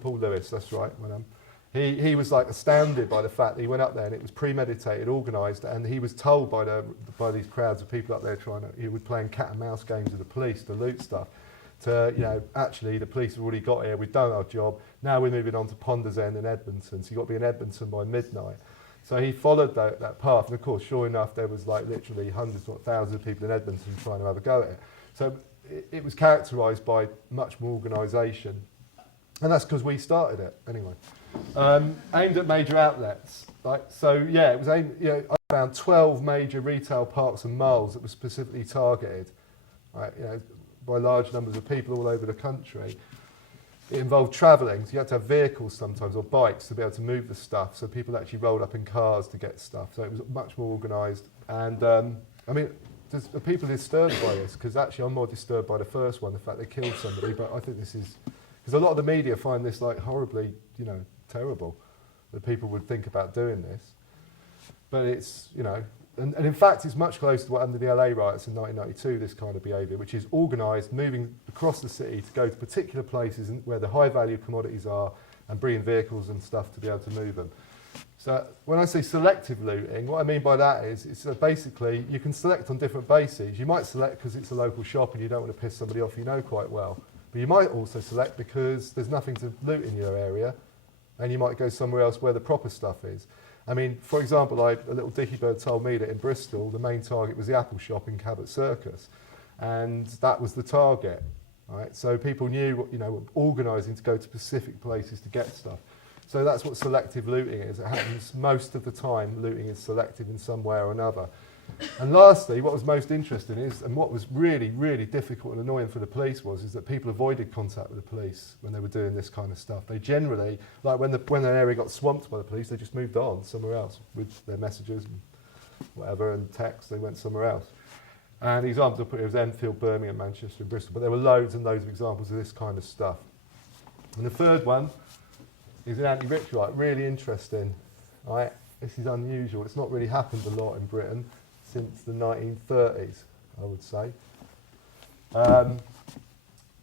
Paul Lewis, that's right. He was like astounded by the fact that he went up there and it was premeditated, organised, and he was told by these crowds of people up there he was playing cat and mouse games with the police to loot stuff. Actually the police have already got here, we've done our job, now we're moving on to Ponders End and Edmonton, so you've got to be in Edmonton by midnight. So he followed that path, and of course, sure enough, there was like literally hundreds or thousands of people in Edmonton trying to have a go at it. So it was characterised by much more organisation, and that's because we started it anyway. Aimed at major outlets. It was aimed. I found 12 major retail parks and malls that were specifically targeted, right? By large numbers of people all over the country. It involved travelling, so you had to have vehicles sometimes, or bikes, to be able to move the stuff, so people actually rolled up in cars to get stuff, so it was much more organised. And are people disturbed by this? Because actually I'm more disturbed by the first one, the fact they killed somebody, but I think this is, because a lot of the media find this like horribly, terrible, that people would think about doing this. But it's, and in fact it's much closer to what happened in the LA riots in 1992, this kind of behaviour, which is organised, moving across the city to go to particular places where the high value commodities are and bringing vehicles and stuff to be able to move them. So when I say selective looting, what I mean by that is it's basically you can select on different bases. You might select because it's a local shop and you don't want to piss somebody off you know quite well. But you might also select because there's nothing to loot in your area and you might go somewhere else where the proper stuff is. I mean, for example, a little dicky bird told me that in Bristol, the main target was the Apple shop in Cabot Circus. And that was the target, right? So people knew, were organising to go to specific places to get stuff. So that's what selective looting is. It happens most of the time, looting is selective in some way or another. And lastly, what was most interesting is, and what was really, really difficult and annoying for the police is that people avoided contact with the police when they were doing this kind of stuff. They generally, like when an area got swamped by the police, they just moved on somewhere else with their messages and whatever and text, they went somewhere else. And the examples I put here was Enfield, Birmingham, Manchester and Bristol, but there were loads and loads of examples of this kind of stuff. And the third one is an anti-rich riot, really interesting, right? This is unusual, it's not really happened a lot in Britain since the 1930s, I would say.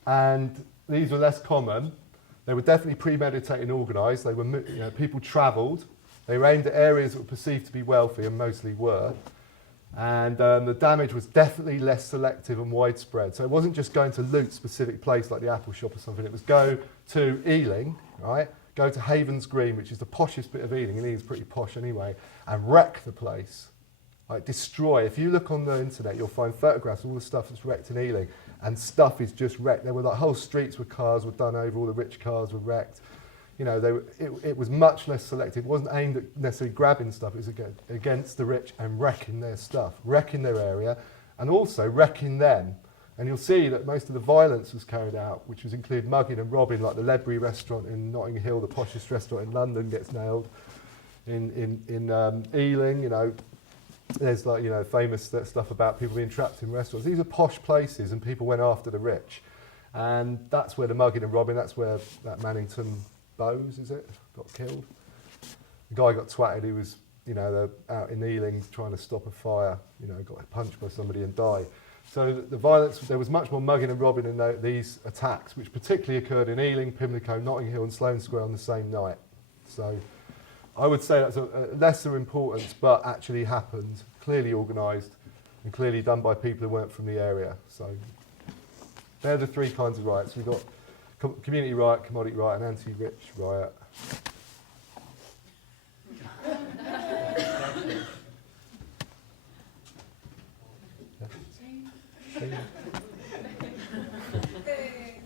And these were less common. They were definitely premeditated and organised. They were, people travelled. They were aimed at areas that were perceived to be wealthy and mostly were. And the damage was definitely less selective and widespread. So it wasn't just going to loot specific place like the Apple shop or something. It was go to Ealing, right? Go to Havens Green, which is the poshest bit of Ealing, and Ealing's pretty posh anyway, and wreck the place. Like destroy. If you look on the internet, you'll find photographs of all the stuff that's wrecked in Ealing, and stuff is just wrecked. There were like whole streets where cars were done over, all the rich cars were wrecked. It was much less selective. It wasn't aimed at necessarily grabbing stuff. It was against the rich and wrecking their stuff, wrecking their area, and also wrecking them. And you'll see that most of the violence was carried out, which was include mugging and robbing, like the Ledbury restaurant in Notting Hill, the poshest restaurant in London, gets nailed. In Ealing, there's famous stuff about people being trapped in restaurants. These are posh places and people went after the rich. And that's where the mugging and robbing, that's where that Mannington Bowes, got killed. The guy got twatted, he was, out in Ealing trying to stop a fire, got punched by somebody and died. So the violence, there was much more mugging and robbing in these attacks, which particularly occurred in Ealing, Pimlico, Notting Hill and Sloane Square on the same night. So I would say that's a lesser importance, but actually happened, clearly organised, and clearly done by people who weren't from the area. So they're the three kinds of riots. We've got community riot, commodity riot, and anti-rich riot.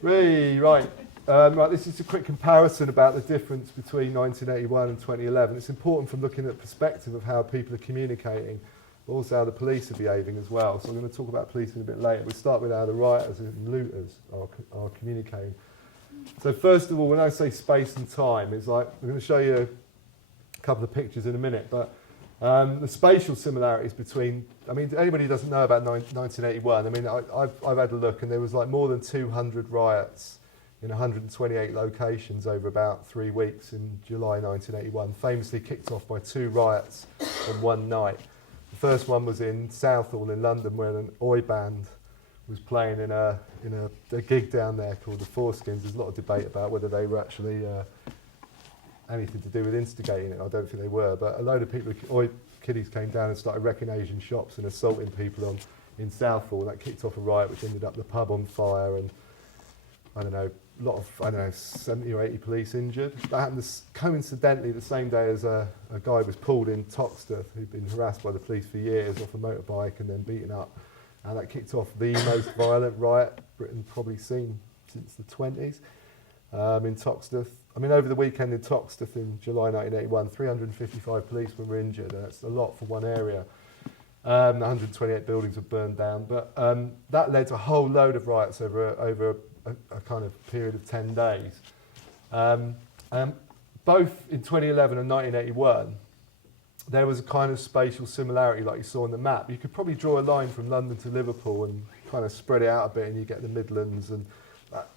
Right. Right, this is a quick comparison about the difference between 1981 and 2011. It's important from looking at the perspective of how people are communicating, but also how the police are behaving as well. So I'm going to talk about policing a bit later. We'll start with how the rioters and looters are communicating. So first of all, when I say space and time, it's like, I'm going to show you a couple of pictures in a minute, but the spatial similarities between, anybody who doesn't know about 1981, I've had a look, and there was like more than 200 riots in 128 locations over about 3 weeks in July 1981, famously kicked off by 2 riots on one night. The first one was in Southall in London, where an Oi band was playing in a gig down there called the Foreskins. There's a lot of debate about whether they were actually anything to do with instigating it. I don't think they were, but a load of people, kiddies came down and started wrecking Asian shops and assaulting people in Southall. That kicked off a riot which ended up the pub on fire, and I don't know, 70 or 80 police injured. That happened coincidentally the same day as a guy was pulled in Toxteth who'd been harassed by the police for years off a motorbike and then beaten up. And that kicked off the most violent riot Britain's probably seen since the 20s in Toxteth. I mean, over the weekend in Toxteth in July 1981, 355 policemen were injured. That's a lot for one area. 128 buildings were burned down. But that led to a whole load of riots over a kind of period of 10 days. Both in 2011 and 1981, there was a kind of spatial similarity like you saw on the map. You could probably draw a line from London to Liverpool and kind of spread it out a bit and you get the Midlands, and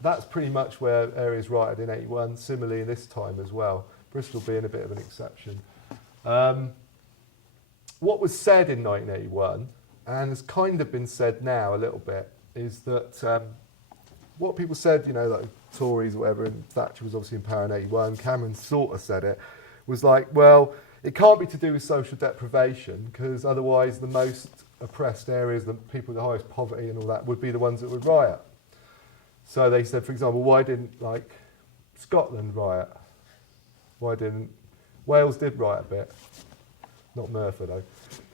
that's pretty much where areas rioted in 81, similarly in this time as well, Bristol being a bit of an exception. What was said in 1981, and has kind of been said now a little bit, is that what people said, you know, like Tories or whatever, and Thatcher was obviously in power in 81, Cameron sort of said it, was like, well, it can't be to do with social deprivation, because otherwise the most oppressed areas, the people with the highest poverty and all that, would be the ones that would riot. So they said, for example, why didn't, like, Scotland riot? Why didn't... Wales did riot a bit. Not Merthyr, though.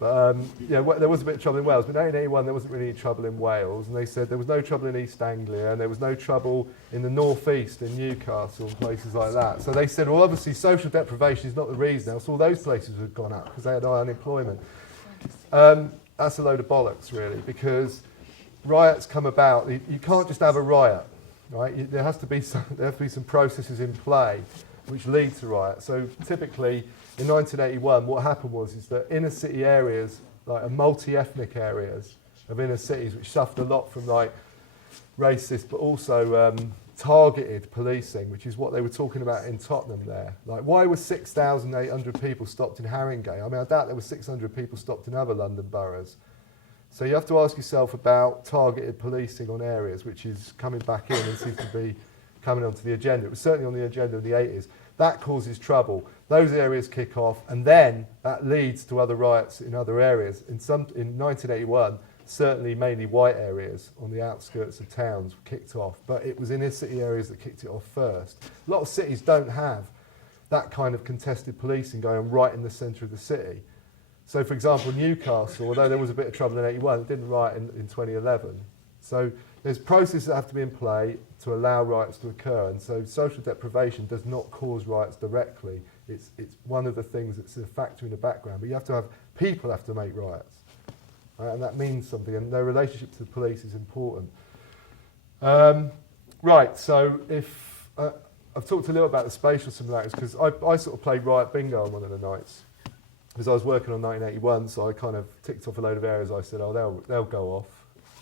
But, yeah, there was a bit of trouble in Wales, but in 1981 there wasn't really any trouble in Wales, and they said there was no trouble in East Anglia, and there was no trouble in the North East, in Newcastle, and places like that. So they said, well, obviously social deprivation is not the reason, else all those places had gone up, because they had high unemployment. That's a load of bollocks, really, because riots come about, you can't just have a riot, right? There has to be some processes in play which lead to riots. So typically, in 1981, what happened is that inner city areas, like multi-ethnic areas of inner cities, which suffered a lot from like racist, but also targeted policing, which is what they were talking about in Tottenham there. Like, why were 6,800 people stopped in Haringey? I mean, I doubt there were 600 people stopped in other London boroughs. So you have to ask yourself about targeted policing on areas, which is coming back in and seems to be coming onto the agenda. It was certainly on the agenda in the 80s. That causes trouble. Those areas kick off, and then that leads to other riots in other areas. In 1981, certainly mainly white areas on the outskirts of towns kicked off, but it was inner city areas that kicked it off first. A lot of cities don't have that kind of contested policing going on right in the centre of the city. So, for example, Newcastle, although there was a bit of trouble in 81, it didn't riot in 2011. So there's processes that have to be in play to allow riots to occur, and so social deprivation does not cause riots directly. It's one of the things that's a factor in the background, but you have to have, people have to make riots, right? And that means something, and their relationship to the police is important. Right, so if I've talked a little about the spatial similarities, because I sort of played riot bingo on one of the nights, because I was working on 1981, so I kind of ticked off a load of areas. I said, oh, they'll go off.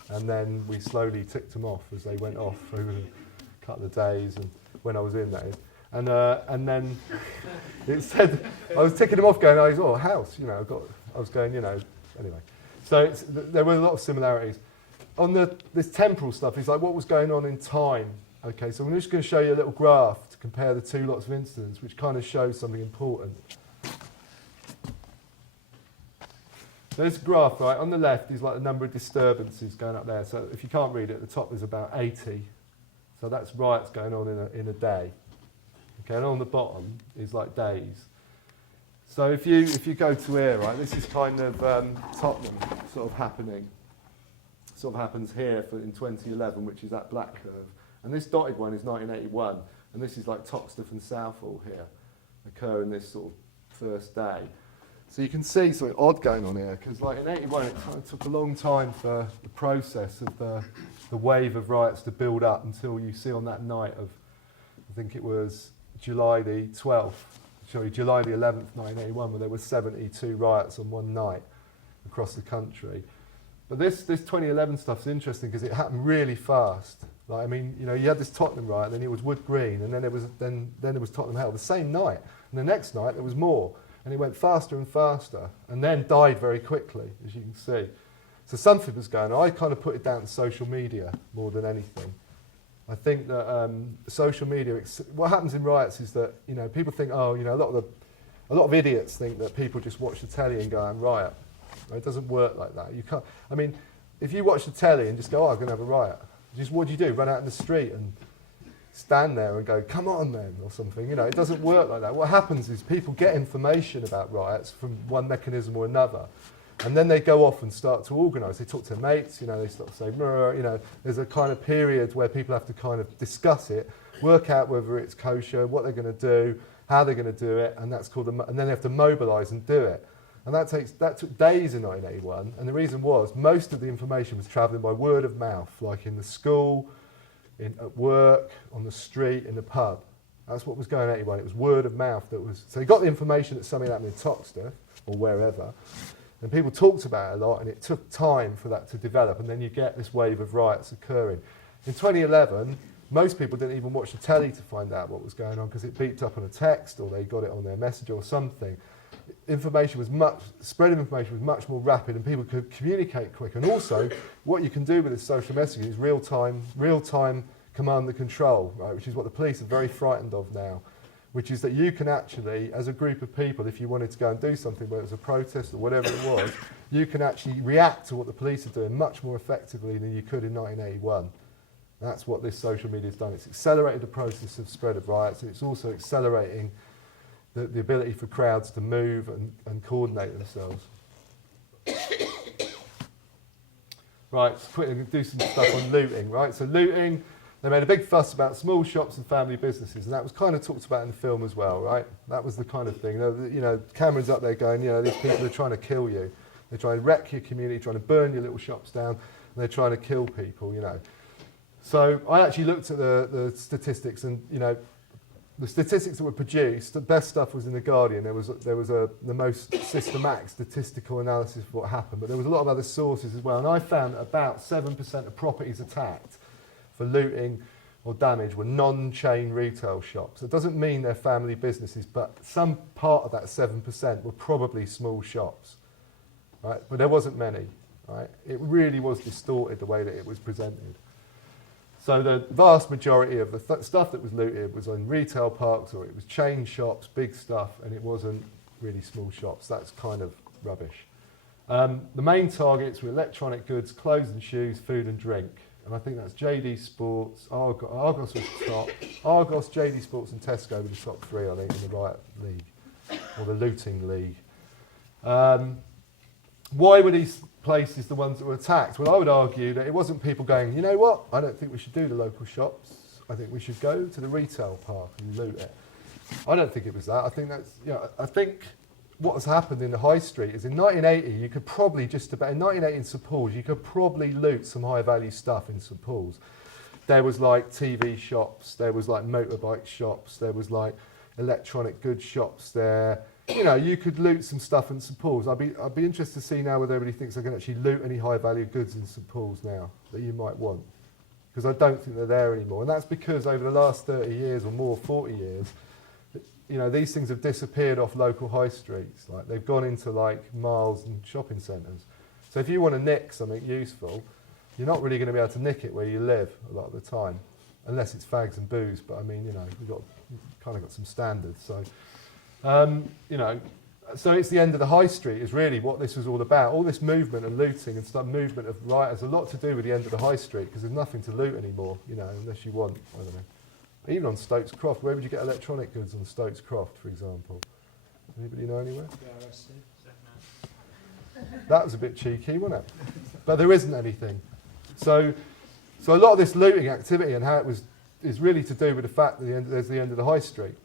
And then we slowly ticked them off as they went off over a couple of days, and when I was in, that is. And then it said, I was ticking them off going, oh, house, you know, I was going, you know, anyway. So there were a lot of similarities. On this temporal stuff, it's like what was going on in time. Okay, so I'm just going to show you a little graph to compare the two lots of incidents, which kind of shows something important. There's a graph, right? On the left is like the number of disturbances going up there. So if you can't read it, at the top there's about 80. So that's riots going on in a day. Okay, and on the bottom is like days. So if you go to here, right, this is kind of Tottenham sort of happening. Sort of happens here in 2011, which is that black curve. And this dotted one is 1981. And this is like Toxteth and Southall here, occur in this sort of first day. So you can see something odd going on here, because like in 81 it kind of took a long time for the process of the wave of riots to build up until you see on that night of, I think it was July the 11th, 1981, where there were 72 riots on one night across the country. But this 2011 stuff's interesting because it happened really fast. Like, I mean, you know, you had this Tottenham riot, then it was Wood Green, and then there was Tottenham Hale the same night, and the next night there was more. And it went faster and faster, and then died very quickly, as you can see. So something was going on. I kind of put it down to social media more than anything. I think that social media, what happens in riots is that, you know, people think, oh, you know, a lot of idiots think that people just watch the telly and go and riot. It doesn't work like that. You can't, I mean, if you watch the telly and just go, oh, I'm going to have a riot, just what do? Run out in the street and stand there and go, come on then, or something. You know, it doesn't work like that. What happens is people get information about riots from one mechanism or another, and then they go off and start to organise. They talk to their mates, you know, they start to say, you know, there's a kind of period where people have to kind of discuss it, work out whether it's kosher, what they're going to do, how they're going to do it, and that's called, and then they have to mobilise and do it. And that took days in 1981, and the reason was most of the information was travelling by word of mouth, like in the school, at work, on the street, in the pub. That's what was going on 81. It was word of mouth that was. So you got the information that something happened in Toxteth or wherever, and people talked about it a lot, and it took time for that to develop, and then you get this wave of riots occurring. In 2011, most people didn't even watch the telly to find out what was going on because it beeped up on a text or they got it on their messenger or something. Spread of information was much more rapid and people could communicate quicker. And also, what you can do with this social messaging is real-time command and control, right, which is what the police are very frightened of now, which is that you can actually, as a group of people, if you wanted to go and do something, whether it was a protest or whatever it was, you can actually react to what the police are doing much more effectively than you could in 1981. That's what this social media has done. It's accelerated the process of spread of riots, and it's also accelerating the ability for crowds to move and coordinate themselves. Right, so quickly do some stuff on looting, right? So looting, they made a big fuss about small shops and family businesses, and that was kind of talked about in the film as well, right? That was the kind of thing. You know, Cameron's up there going, you know, these people are trying to kill you. They're trying to wreck your community, trying to burn your little shops down, and they're trying to kill people, you know. So I actually looked at the statistics, and, you know, the statistics that were produced, the best stuff was in The Guardian. There was the most systematic statistical analysis of what happened, but there was a lot of other sources as well. And I found that about 7% of properties attacked for looting or damage were non-chain retail shops. It doesn't mean they're family businesses, but some part of that 7% were probably small shops, right? But there wasn't many, right? It really was distorted the way that it was presented. So the vast majority of the stuff that was looted was in retail parks, or it was chain shops, big stuff, and it wasn't really small shops. That's kind of rubbish. The main targets were electronic goods, clothes and shoes, food and drink. And I think that's JD Sports, Argos was top. Argos, JD Sports and Tesco were the top three, I think, in the riot league, or the looting league. Why were these places the ones that were attacked? Well, I would argue that it wasn't people going, you know what, I don't think we should do the local shops. I think we should go to the retail park and loot it. I don't think it was that. I think that's, you know, I think what has happened in the high street is in 1980, you could probably just about, in 1980 in St Paul's, you could probably loot some high value stuff in St Paul's. There was like TV shops, there was like motorbike shops, there was like electronic goods shops there. You know, you could loot some stuff in St Paul's. I'd be interested to see now whether everybody thinks they can actually loot any high value goods in St Paul's now that you might want. Because I don't think they're there anymore. And that's because over the last 30 years or more, 40 years, you know, these things have disappeared off local high streets. Like, they've gone into like malls and shopping centres. So if you want to nick something useful, you're not really going to be able to nick it where you live a lot of the time, unless it's fags and booze. But I mean, you know, we've kind of got some standards. So, you know, so it's the end of the high street is really what this was all about. All this movement and looting and stuff, movement of riot has a lot to do with the end of the high street, because there's nothing to loot anymore, you know, unless you want, I don't know. Even on Stokes Croft, where would you get electronic goods on Stokes Croft, for example? Anybody know anywhere? That was a bit cheeky, wasn't it? But there isn't anything. So a lot of this looting activity and how it was is really to do with the fact that there's the end of the high street.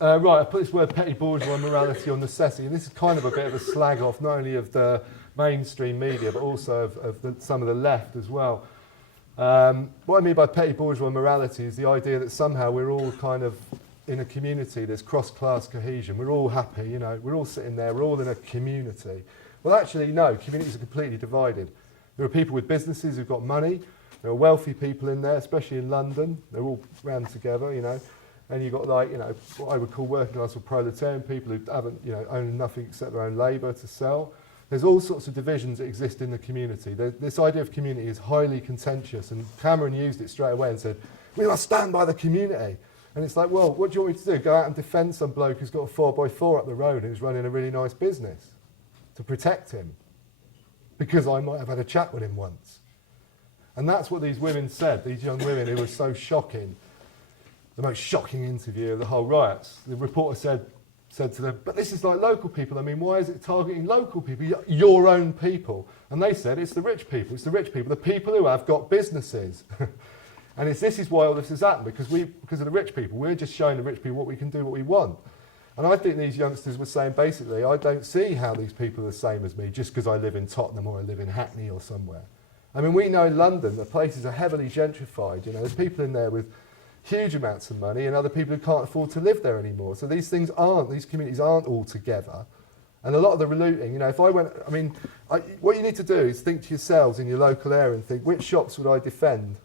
Right, I put this word petty bourgeois morality on necessity, and this is kind of a bit of a slag off not only of the mainstream media but also of some of the left as well. What I mean by petty bourgeois morality is the idea that somehow we're all kind of in a community, there's cross-class cohesion, we're all happy, you know, we're all sitting there, we're all in a community. Well, actually, no, communities are completely divided. There are people with businesses who've got money, there are wealthy people in there, especially in London, they're all round together, you know, and you've got, like, you know, what I would call working class or proletarian people who haven't, you know, own nothing except their own labour to sell. There's all sorts of divisions that exist in the community. This idea of community is highly contentious, and Cameron used it straight away and said, we must stand by the community. And it's like, well, what do you want me to do? Go out and defend some bloke who's got a 4x4 up the road who's running a really nice business to protect him? Because I might have had a chat with him once. And that's what these women said, these young women who were so shocking. The most shocking interview of the whole riots. The reporter said to them, but this is like local people. I mean, why is it targeting local people, your own people? And they said, it's the rich people. It's the rich people, the people who have got businesses. And this is why all this has happened, because of the rich people. We're just showing the rich people what we can do, what we want. And I think these youngsters were saying, basically, I don't see how these people are the same as me just because I live in Tottenham or I live in Hackney or somewhere. I mean, we know in London the places are heavily gentrified. You know, there's people in there with huge amounts of money and other people who can't afford to live there anymore. So these communities aren't all together. And a lot of the looting, you know, what you need to do is think to yourselves in your local area and think, which shops would I defend?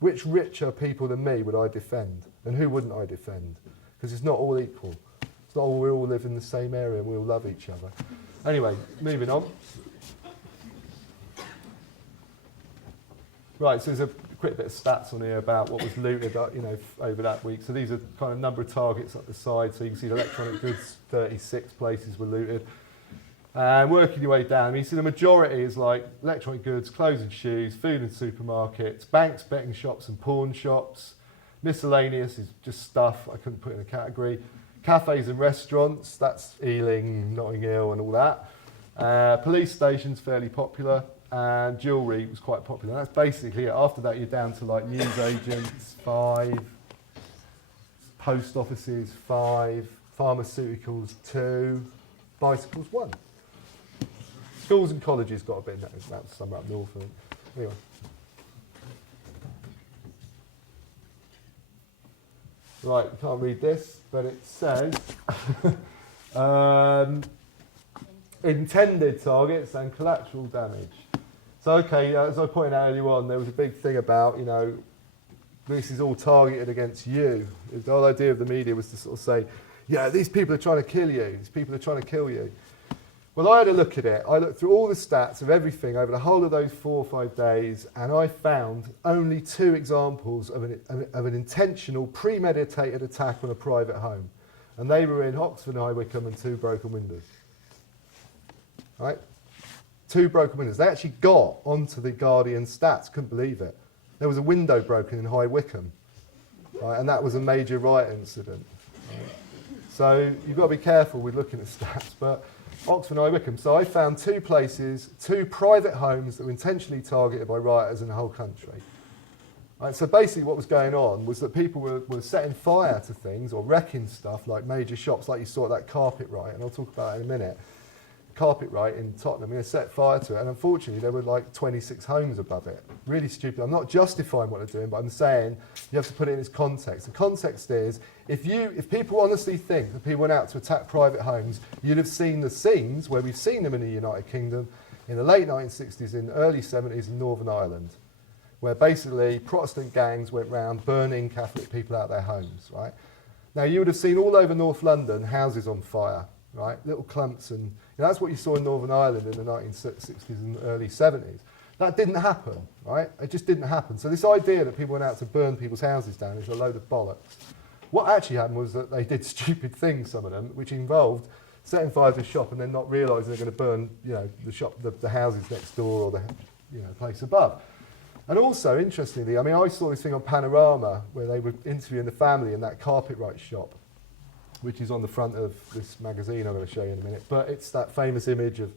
Which richer people than me would I defend? And who wouldn't I defend? Because it's not all equal. It's not all, we all live in the same area and we all love each other. Anyway, moving on. Right, so there's a quick bit of stats on here about what was looted, over that week. So these are kind of number of targets up the side. So you can see the electronic goods, 36 places were looted. And working your way down, I mean, you see the majority is like electronic goods, clothes and shoes, food and supermarkets, banks, betting shops and pawn shops. Miscellaneous is just stuff I couldn't put in a category. Cafes and restaurants, that's Ealing, Notting Hill and all that. Police stations, fairly popular. And jewellery was quite popular. That's basically it. After that, you're down to like news agents, 5, post offices, 5, pharmaceuticals, 2, bicycles, 1. Schools and colleges got a bit, that's somewhere up north. Anyway. Right, you can't read this, but it says intended targets and collateral damage. So, okay, as I pointed out earlier on, there was a big thing about, this is all targeted against you. The whole idea of the media was to sort of say, yeah, these people are trying to kill you. These people are trying to kill you. Well, I had a look at it. I looked through all the stats of everything over the whole of those 4 or 5 days, and I found only 2 examples of an intentional, premeditated attack on a private home. And they were in Oxford and High Wycombe and 2 broken windows. Right? 2 broken windows. They actually got onto the Guardian stats. Couldn't believe it. There was a window broken in High Wycombe, right, and that was a major riot incident. Right. So you've got to be careful with looking at stats. But Oxford and High Wycombe. So I found 2 places, 2 private homes that were intentionally targeted by rioters in the whole country. Right, so basically what was going on was that people were setting fire to things or wrecking stuff like major shops, like you saw at that carpet riot, and I'll talk about it in a minute. Carpet riot in Tottenham, they set fire to it, and unfortunately there were like 26 homes above it. Really stupid. I'm not justifying what they're doing, but I'm saying you have to put it in its context. The context is, if people honestly think that people went out to attack private homes, you'd have seen the scenes where we've seen them in the United Kingdom in the late 1960s and early 70s in Northern Ireland, where basically Protestant gangs went round burning Catholic people out of their homes, right? Now you would have seen all over North London houses on fire, right? Little clumps, and that's what you saw in Northern Ireland in the 1960s and early 70s. That didn't happen, right? It just didn't happen. So this idea that people went out to burn people's houses down is a load of bollocks. What actually happened was that they did stupid things, some of them, which involved setting fire to a shop and then not realising they're going to burn, the shop, the houses next door or the, place above. And also, interestingly, I saw this thing on Panorama where they were interviewing the family in that carpet right shop, which is on the front of this magazine I'm going to show you in a minute. But it's that famous image of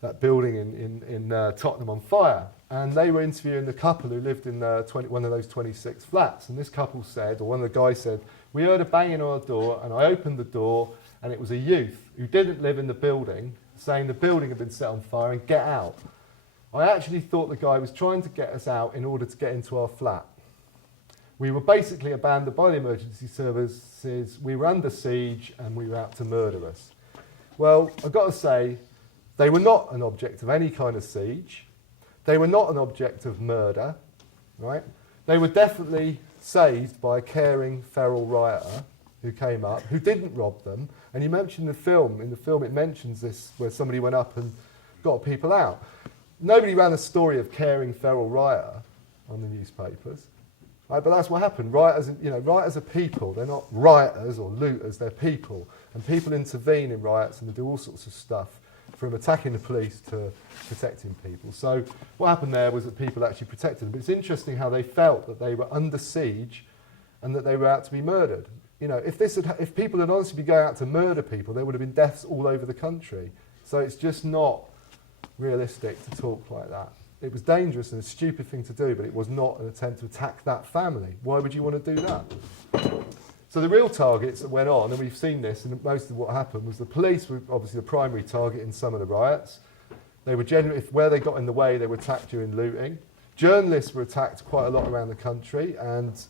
that building in Tottenham on fire. And they were interviewing the couple who lived in one of those 26 flats. And this couple said, or one of the guys said, we heard a banging on our door, and I opened the door, and it was a youth who didn't live in the building, saying the building had been set on fire and get out. I actually thought the guy was trying to get us out in order to get into our flat. We were basically abandoned by the emergency services, we were under siege, and we were out to murder us. Well, I've got to say, they were not an object of any kind of siege. They were not an object of murder, right? They were definitely saved by a caring feral rioter who came up, who didn't rob them. And you mentioned in the film it mentions this, where somebody went up and got people out. Nobody ran a story of caring feral rioter on the newspapers, right? But that's what happened. Rioters, rioters are people. They're not rioters or looters, they're people. And people intervene in riots and they do all sorts of stuff, from attacking the police to protecting people. So what happened there was that people actually protected them. But it's interesting how they felt that they were under siege and that they were out to be murdered. If people had honestly been going out to murder people, there would have been deaths all over the country. So it's just not realistic to talk like that. It was dangerous and a stupid thing to do, but it was not an attempt to attack that family. Why would you want to do that? So the real targets that went on, and we've seen this, and most of what happened was the police were obviously the primary target in some of the riots. They were generally, where they got in the way, they were attacked during looting. Journalists were attacked quite a lot around the country, and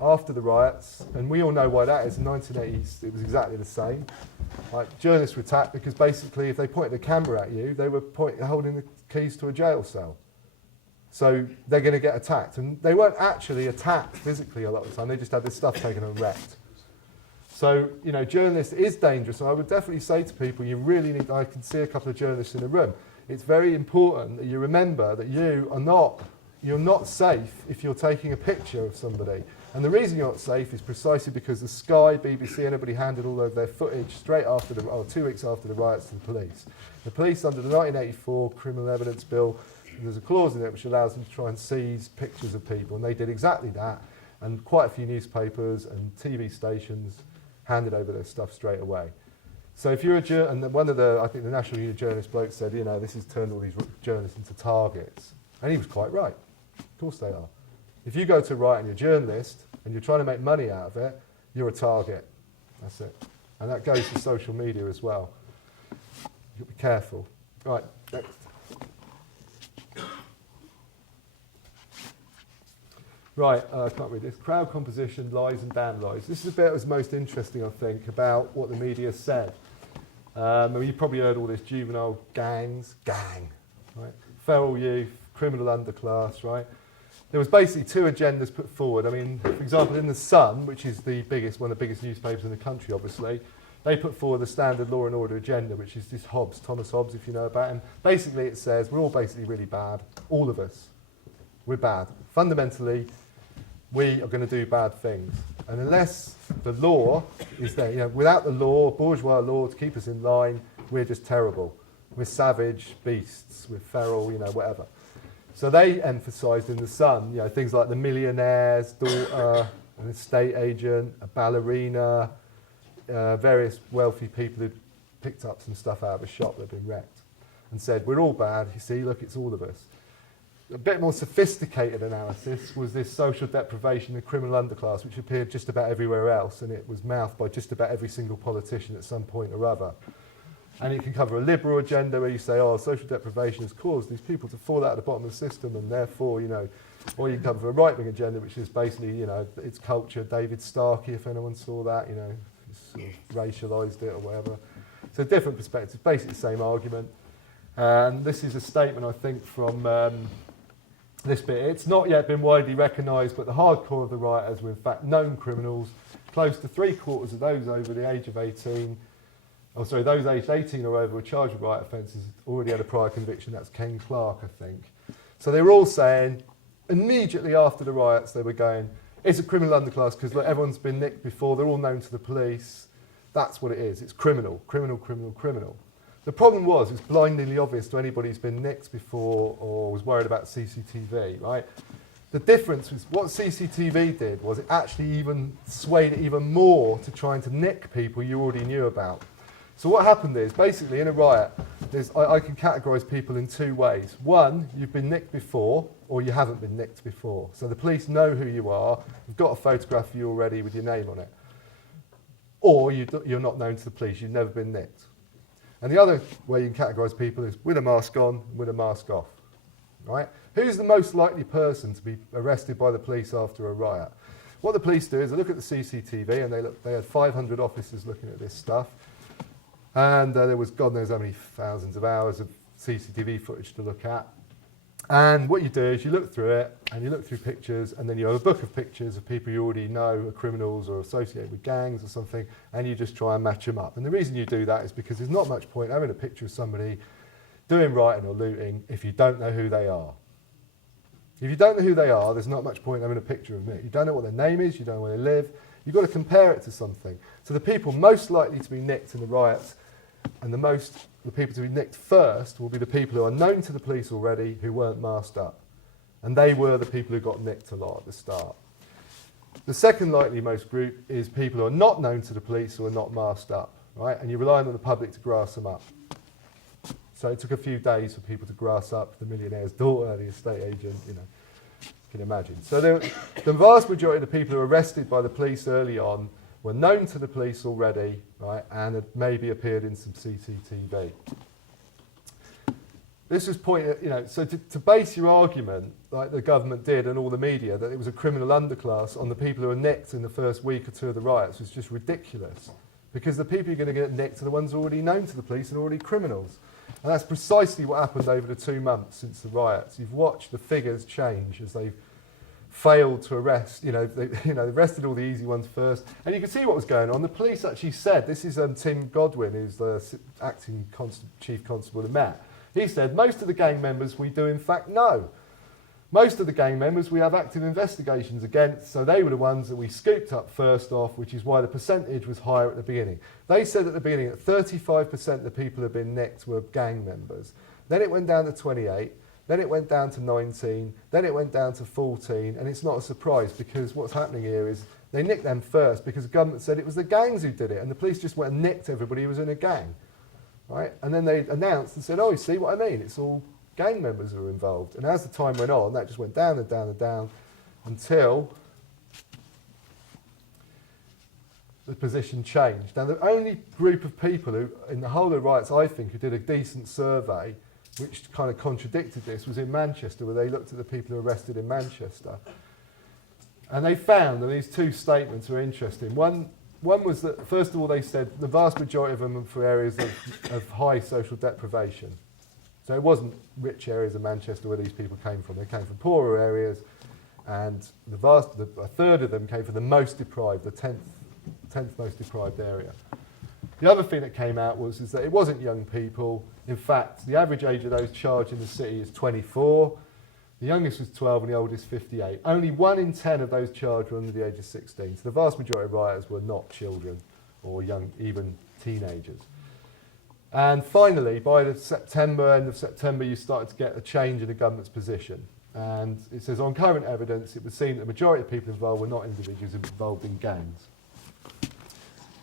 after the riots, and we all know why that is, in the 1980s it was exactly the same. Like, journalists were attacked because basically if they pointed a camera at you, they were holding the keys to a jail cell. So they're going to get attacked. And they weren't actually attacked physically a lot of the time, they just had this stuff taken and wrecked. So, journalists is dangerous, and I would definitely say to people, you really need, I can see a couple of journalists in the room, it's very important that you remember that you're not safe if you're taking a picture of somebody. And the reason you're not safe is precisely because the Sky, BBC, anybody handed all of their footage straight after 2 weeks after the riots to the police. The police, under the 1984 Criminal Evidence Bill, there's a clause in it which allows them to try and seize pictures of people, and they did exactly that. And quite a few newspapers and TV stations handed over their stuff straight away. So if you're and one of I think the National Union of Journalists bloke said, this has turned all these journalists into targets. And he was quite right. Of course they are. If you go to riot and you're a journalist and you're trying to make money out of it, you're a target. That's it. And that goes to social media as well. You've got to be careful. Right, next. Right, I can't read this. Crowd composition, lies and damn lies. This is the bit that's most interesting, I think, about what the media said. You probably heard all this: juvenile gangs, right? Feral youth, criminal underclass, right? There was basically two agendas put forward. I mean, for example, in The Sun, which is one of the biggest newspapers in the country, obviously, they put forward the standard law and order agenda, which is this Thomas Hobbes, if you know about him. Basically, it says we're all basically really bad, all of us. We're bad. Fundamentally, we are going to do bad things. And unless the law is there, without the law, bourgeois law to keep us in line, we're just terrible. We're savage beasts, we're feral, whatever. So they emphasised in The Sun, things like the millionaire's daughter, an estate agent, a ballerina, various wealthy people who'd picked up some stuff out of a shop that had been wrecked, and said, we're all bad, you see, look, it's all of us. A bit more sophisticated analysis was this social deprivation and criminal underclass, which appeared just about everywhere else, and it was mouthed by just about every single politician at some point or other. And it can cover a liberal agenda where you say, social deprivation has caused these people to fall out of the bottom of the system, and therefore, or you can cover a right-wing agenda, which is basically, it's culture. David Starkey, if anyone saw that, sort of racialised it or whatever. So different perspectives, basically the same argument. And this is a statement, I think, from this bit. It's not yet been widely recognised, but the hardcore of the rioters were in fact known criminals. Close to 3/4 of those over the age of 18, those aged 18 or over were charged with riot offences, already had a prior conviction. That's Ken Clark, I think. So they were all saying, immediately after the riots, they were going, it's a criminal underclass because everyone's been nicked before, they're all known to the police. That's what it is. It's criminal, criminal, criminal, criminal. The problem was, it's blindingly obvious to anybody who's been nicked before or was worried about CCTV, right? The difference was what CCTV did was it actually even swayed it even more to trying to nick people you already knew about. So what happened is, basically in a riot, I can categorise people in two ways. One, you've been nicked before, or you haven't been nicked before. So the police know who you are, they've got a photograph of you already with your name on it. Or you're not known to the police, you've never been nicked. And the other way you can categorise people is with a mask on, with a mask off. Right? Who's the most likely person to be arrested by the police after a riot? What the police do is they look at the CCTV, and they had 500 officers looking at this stuff. And there was God knows how many thousands of hours of CCTV footage to look at. And what you do is you look through it, and you look through pictures, and then you have a book of pictures of people you already know are criminals or associated with gangs or something, and you just try and match them up. And the reason you do that is because there's not much point having a picture of somebody doing rioting or looting if you don't know who they are. If you don't know who they are, there's not much point having a picture of them. You don't know what their name is, you don't know where they live. You've got to compare it to something. So the people most likely to be nicked in the riots, and the people to be nicked first will be the people who are known to the police already, who weren't masked up. And they were the people who got nicked a lot at the start. The second likely most group is people who are not known to the police or are not masked up, right? And you're relying on the public to grass them up. So it took a few days for people to grass up the millionaire's daughter, the estate agent, you can imagine. So the vast majority of the people who were arrested by the police early on were known to the police already, right, and had maybe appeared in some CCTV. This was so to base your argument, like the government did and all the media, that it was a criminal underclass on the people who were nicked in the first week or two of the riots was just ridiculous. Because the people you're going to get nicked are the ones already known to the police and already criminals. And that's precisely what happened over the 2 months since the riots. You've watched the figures change as they've failed to arrest. They arrested all the easy ones first. And you can see what was going on. The police actually said, this is Tim Godwin, who's the acting chief constable in Met. He said, most of the gang members we do in fact know. Most of the gang members we have active investigations against, so they were the ones that we scooped up first off, which is why the percentage was higher at the beginning. They said at the beginning that 35% of the people who had been nicked were gang members. Then it went down to 28, then it went down to 19, then it went down to 14, and it's not a surprise because what's happening here is they nicked them first because the government said it was the gangs who did it, and the police just went and nicked everybody who was in a gang. Right? And then they announced and said, oh, you see what I mean? It's all gang members who are involved. And as the time went on, that just went down and down and down until the position changed. Now, the only group of people who, in the whole of the riots, I think, who did a decent survey, which kind of contradicted this, was in Manchester, where they looked at the people who were arrested in Manchester. And they found that these two statements were interesting. One was that, first of all, they said the vast majority of them were for areas of high social deprivation. So it wasn't rich areas of Manchester where these people came from. They came from poorer areas, and a third of them came from the most deprived, the 10th most deprived area. The other thing that came out was that it wasn't young people. In fact, the average age of those charged in the city is 24. The youngest was 12 and the oldest 58. Only 1 in 10 of those charged were under the age of 16. So the vast majority of rioters were not children or young, even teenagers. And finally, by the end of September, you started to get a change in the government's position. And it says, on current evidence, it would seem that the majority of people involved were not individuals involved in gangs.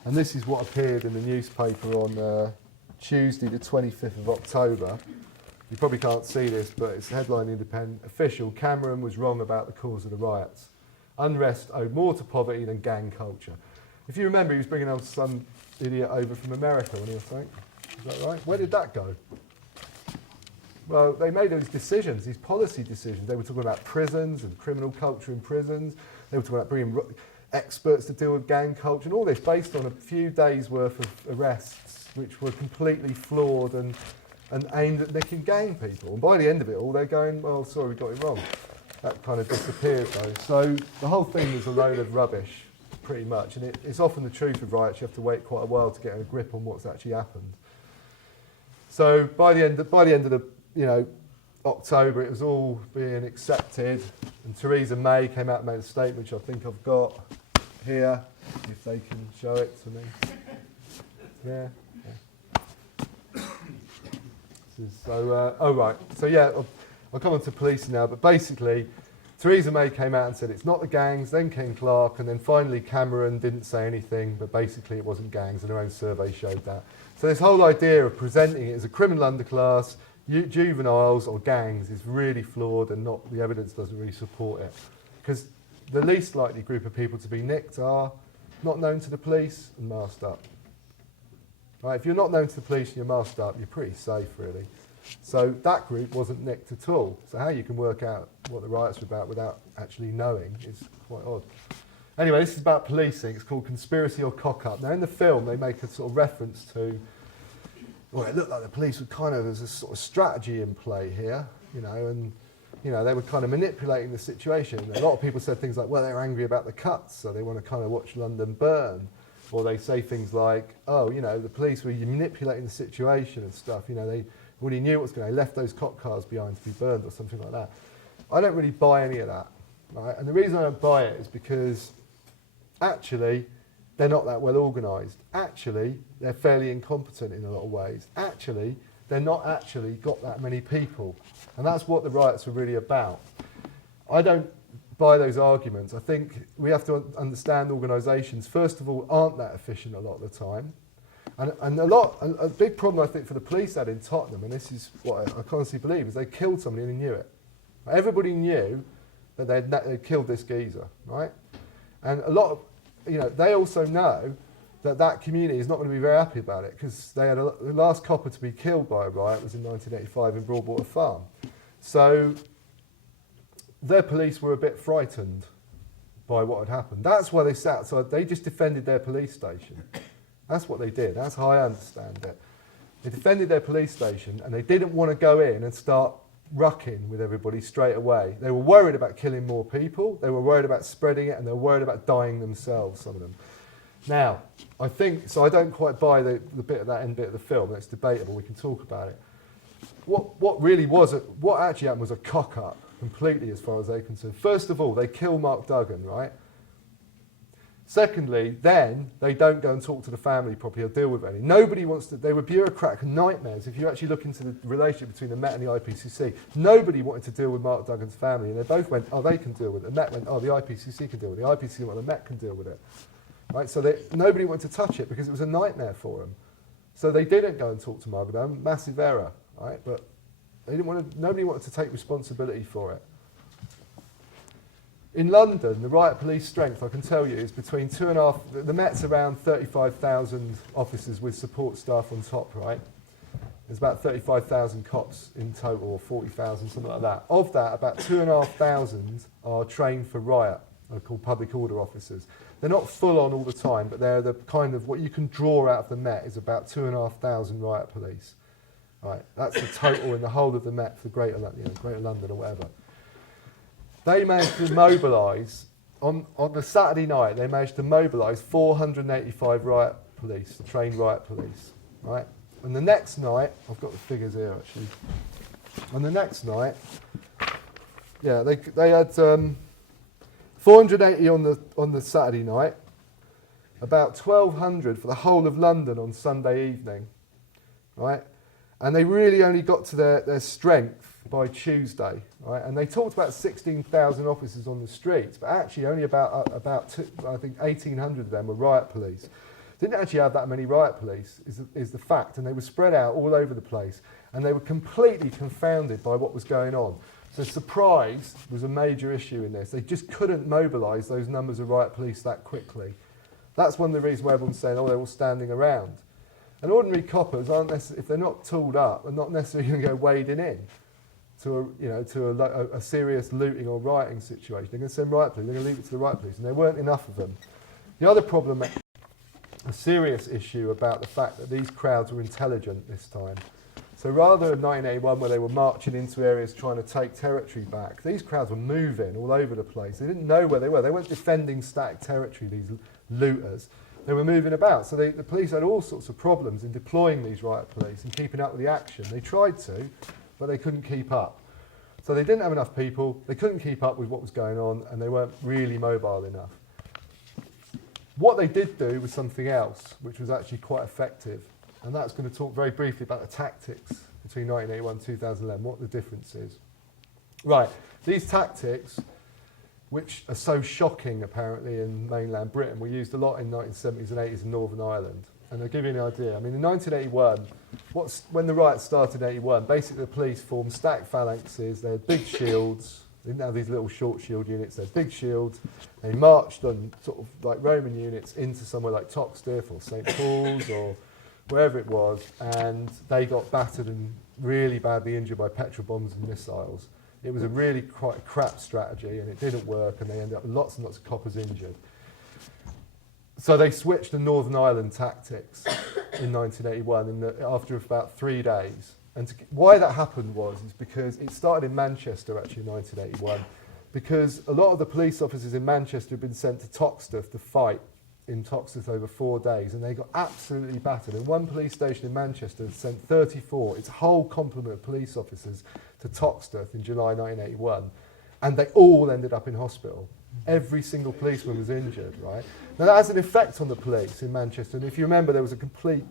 And this is what appeared in the newspaper on Tuesday, the 25th of October. You probably can't see this, but it's headline independent. Official, Cameron was wrong about the cause of the riots. Unrest owed more to poverty than gang culture. If you remember, he was bringing on some idiot over from America, when he was saying, is that right? Where did that go? Well, they made those decisions, these policy decisions. They were talking about prisons and criminal culture in prisons. They were talking about bringing experts to deal with gang culture, and all this based on a few days' worth of arrests, which were completely flawed and aimed at nicking gang people. And by the end of it all, they're going, well, sorry, we got it wrong. That kind of disappeared, though. So the whole thing was a load of rubbish, pretty much. And it's often the truth of riots. You have to wait quite a while to get a grip on what's actually happened. So by the end of the October, it was all being accepted. And Theresa May came out and made a statement, which I think I've got here, if they can show it to me. Yeah. I'll come on to policing now, but basically Theresa May came out and said it's not the gangs, then came Clark, and then finally Cameron didn't say anything, but basically it wasn't gangs, and her own survey showed that. So this whole idea of presenting it as a criminal underclass, juveniles or gangs is really flawed, and the evidence doesn't really support it. Because the least likely group of people to be nicked are not known to the police and masked up. Right, if you're not known to the police and you're masked up, you're pretty safe, really. So that group wasn't nicked at all. So how you can work out what the riots were about without actually knowing is quite odd. Anyway, this is about policing. It's called Conspiracy or Cock-Up. Now, in the film, they make a sort of reference to, well, it looked like the police were kind of, there's a sort of strategy in play here, and you know, they were kind of manipulating the situation. A lot of people said things like, well, they're angry about the cuts, so they want to kind of watch London burn. Or they say things like, oh, you know, the police were manipulating the situation and stuff. You know, they already knew what was going on. They left those cop cars behind to be burned or something like that. I don't really buy any of that, right? And the reason I don't buy it is because actually they're not that well organised. Actually, they're fairly incompetent in a lot of ways. Actually, they're not actually got that many people. And that's what the riots were really about. I don't buy those arguments. I think we have to understand organisations, first of all, aren't that efficient a lot of the time. And a big problem I think for the police had in Tottenham, and this is what I honestly believe, is they killed somebody and they knew it. Everybody knew that they'd killed this geezer, right? And a lot of, you know, they also know that that community is not going to be very happy about it, because they had the last copper to be killed by a riot was in 1985 in Broadwater Farm. So their police were a bit frightened by what had happened. That's why they sat outside. They just defended their police station. That's what they did. That's how I understand it. They defended their police station and they didn't want to go in and start rucking with everybody straight away. They were worried about killing more people. They were worried about spreading it, and they were worried about dying themselves, some of them. Now, I think, so I don't quite buy the bit of that end bit of the film. That's debatable. We can talk about it. What actually happened was a cock-up, completely, as far as they're concerned. First of all, they kill Mark Duggan, right? Secondly, then they don't go and talk to the family properly or deal with any. Nobody wants to, they were bureaucratic nightmares. If you actually look into the relationship between the Met and the IPCC, nobody wanted to deal with Mark Duggan's family, and they both went, oh, they can deal with it. The Met went, oh, the IPCC can deal with it. The IPCC went, the Met can deal with it. Right? So nobody wanted to touch it because it was a nightmare for them. So they didn't go and talk to Mark Duggan. Massive error, right? But they didn't want to, nobody wanted to take responsibility for it. In London, the riot police strength, I can tell you, is between the Met's around 35,000 officers with support staff on top, right? There's about 35,000 cops in total, or 40,000, something like that. Of that, about 2,500 are trained for riot, they're called public order officers. They're not full on all the time, but they're the kind of, what you can draw out of the Met is about 2,500 riot police. Right? That's the total in the whole of the Met for Greater London or whatever. They managed to mobilise, on the Saturday night, they managed to mobilise 485 riot police, trained riot police, right? And the next night, I've got the figures here actually. And the next night, yeah, they had 480 on the Saturday night, about 1,200 for the whole of London on Sunday evening, right? And they really only got to their strength by Tuesday, right? And they talked about 16,000 officers on the streets, but actually only about I think 1,800 of them were riot police. Didn't actually have that many riot police, is the fact, and they were spread out all over the place, and they were completely confounded by what was going on. So surprise was a major issue in this. They just couldn't mobilise those numbers of riot police that quickly. That's one of the reasons why everyone's saying, oh, they're all standing around. And ordinary coppers aren't necessarily, if they're not tooled up, are not necessarily going to go wading in to a serious looting or rioting situation. They're going to send riot police. They're going to leave it to the riot police, and there weren't enough of them. The other problem, a serious issue about the fact that these crowds were intelligent this time. So rather than 1981, where they were marching into areas trying to take territory back, these crowds were moving all over the place. They didn't know where they were. They weren't defending static territory, these looters. They were moving about. So the police had all sorts of problems in deploying these riot police and keeping up with the action. They tried to, but they couldn't keep up. So they didn't have enough people, they couldn't keep up with what was going on, and they weren't really mobile enough. What they did do was something else, which was actually quite effective. And that's going to talk very briefly about the tactics between 1981 and 2011, what the difference is. Right, these tactics, which are so shocking apparently in mainland Britain, were used a lot in the 1970s and 80s in Northern Ireland. And I'll give you an idea. I mean, in 1981, when the riots started in 81, basically the police formed stacked phalanxes, they had big shields, they didn't have these little short shield units, they had big shields, they marched on sort of like Roman units into somewhere like Toxteth or St Paul's or wherever it was, and they got battered and really badly injured by petrol bombs and missiles. It was a really quite a crap strategy, and it didn't work, and they ended up with lots and lots of coppers injured. So they switched to Northern Ireland tactics in 1981 after about 3 days. And why that happened is because it started in Manchester actually in 1981, because a lot of the police officers in Manchester had been sent to Toxteth to fight in Toxteth over 4 days, and they got absolutely battered. And one police station in Manchester had sent 34, its whole complement of police officers, to Toxteth in July 1981, and they all ended up in hospital. Every single policeman was injured, right? Now that has an effect on the police in Manchester, and if you remember, there was a complete,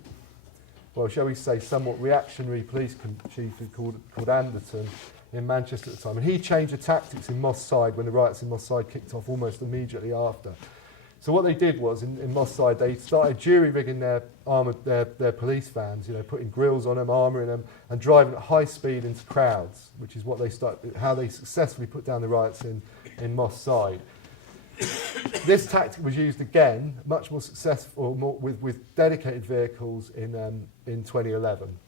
well, shall we say, somewhat reactionary police chief called Anderton in Manchester at the time, and he changed the tactics in Moss Side when the riots in Moss Side kicked off almost immediately after. So what they did was, in Moss Side, they started jury-rigging their police vans, putting grills on them, armouring them, and driving at high speed into crowds, which is how they successfully put down the riots in Moss Side. This tactic was used again, much more successful, with dedicated vehicles in 2011.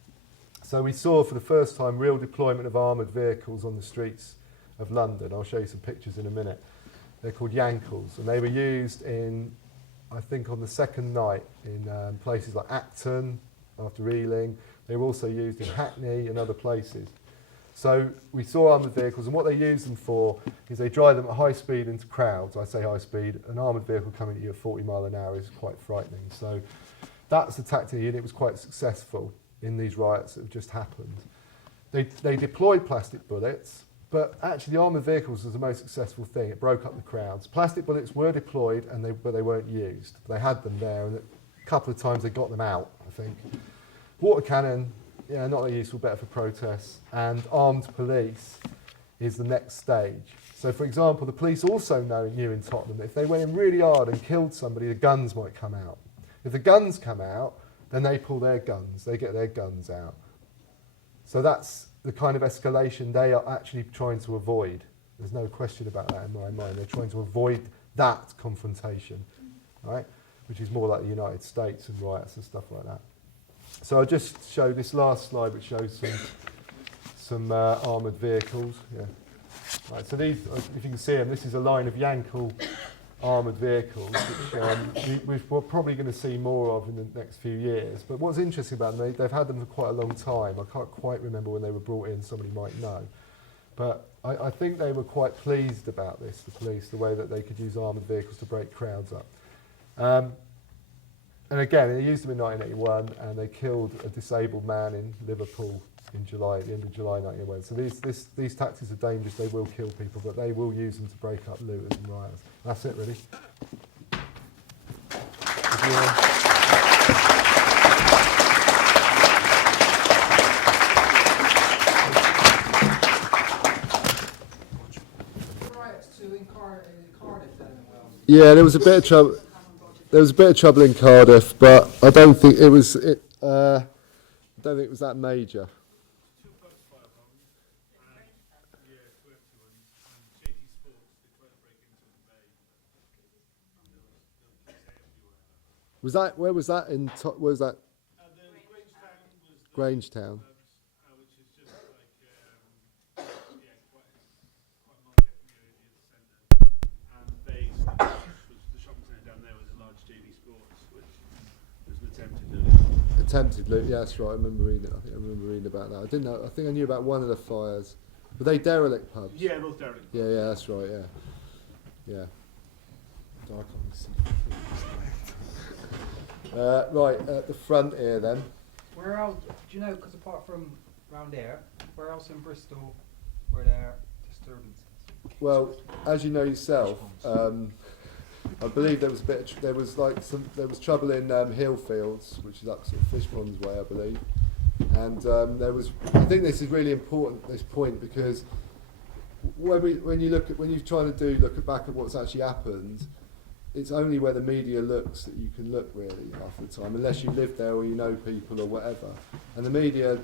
So we saw for the first time real deployment of armoured vehicles on the streets of London. I'll show you some pictures in a minute. They're called Yankles, and they were used I think on the second night in places like Acton, after Ealing. They were also used in Hackney and other places. So we saw armoured vehicles, and what they use them for is they drive them at high speed into crowds. I say high speed, an armoured vehicle coming at you at 40 mile an hour is quite frightening. So that's the tactic, and it was quite successful in these riots that have just happened. They deployed plastic bullets, but actually the armoured vehicles was the most successful thing. It broke up the crowds. Plastic bullets were deployed, but they weren't used. They had them there, and a couple of times they got them out, I think. Water cannon, not that useful, better for protests. And armed police is the next stage. So, for example, the police also knew in Tottenham that if they went in really hard and killed somebody, the guns might come out. If the guns come out, then they pull their guns. They get their guns out. So that's the kind of escalation they are actually trying to avoid. There's no question about that in my mind. They're trying to avoid that confrontation, right? Which is more like the United States and riots and stuff like that. So I'll just show this last slide, which shows some armoured vehicles. Yeah. Right, so these, if you can see them, this is a line of Yankel armoured vehicles, which we're probably going to see more of in the next few years. But what's interesting about them, they've had them for quite a long time. I can't quite remember when they were brought in, somebody might know. But I think they were quite pleased about this, the police, the way that they could use armoured vehicles to break crowds up. And again, they used them in 1981, and they killed a disabled man in Liverpool in July, at the end of July 1981. So these tactics are dangerous. They will kill people, but they will use them to break up looters and riots. That's it, really. Yeah, there was a bit of trouble. There was a bit of trouble in Cardiff, but I don't think it was. I don't think it was that major. Was that where was that in? Where was that? Grangetown. Which is just like quite market near the centre. And they the shopping centre down there was a large JV Sports, which was an attempted loot. Attempted loot, yeah, that's right. I remember reading it. I think I remember reading about that. I didn't know. I think I knew about one of the fires. Were they derelict pubs? Yeah, those derelict pubs. Yeah, that's right. Yeah. I can't see. Right, at the front here then. Where else, do you know, because apart from round here, where else in Bristol were there disturbances? Well, as you know yourself, I believe there was there was trouble in Hillfields, which is up sort of Fishponds way, I believe. And I think this is really important, this point, because when you're trying to look back at what's actually happened, it's only where the media looks that you can look really half the time, unless you live there or you know people or whatever. And the media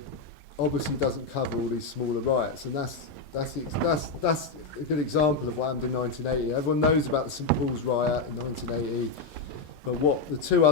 obviously doesn't cover all these smaller riots, and that's a good example of what happened in 1980. Everyone knows about the St Paul's riot in 1980, but what the two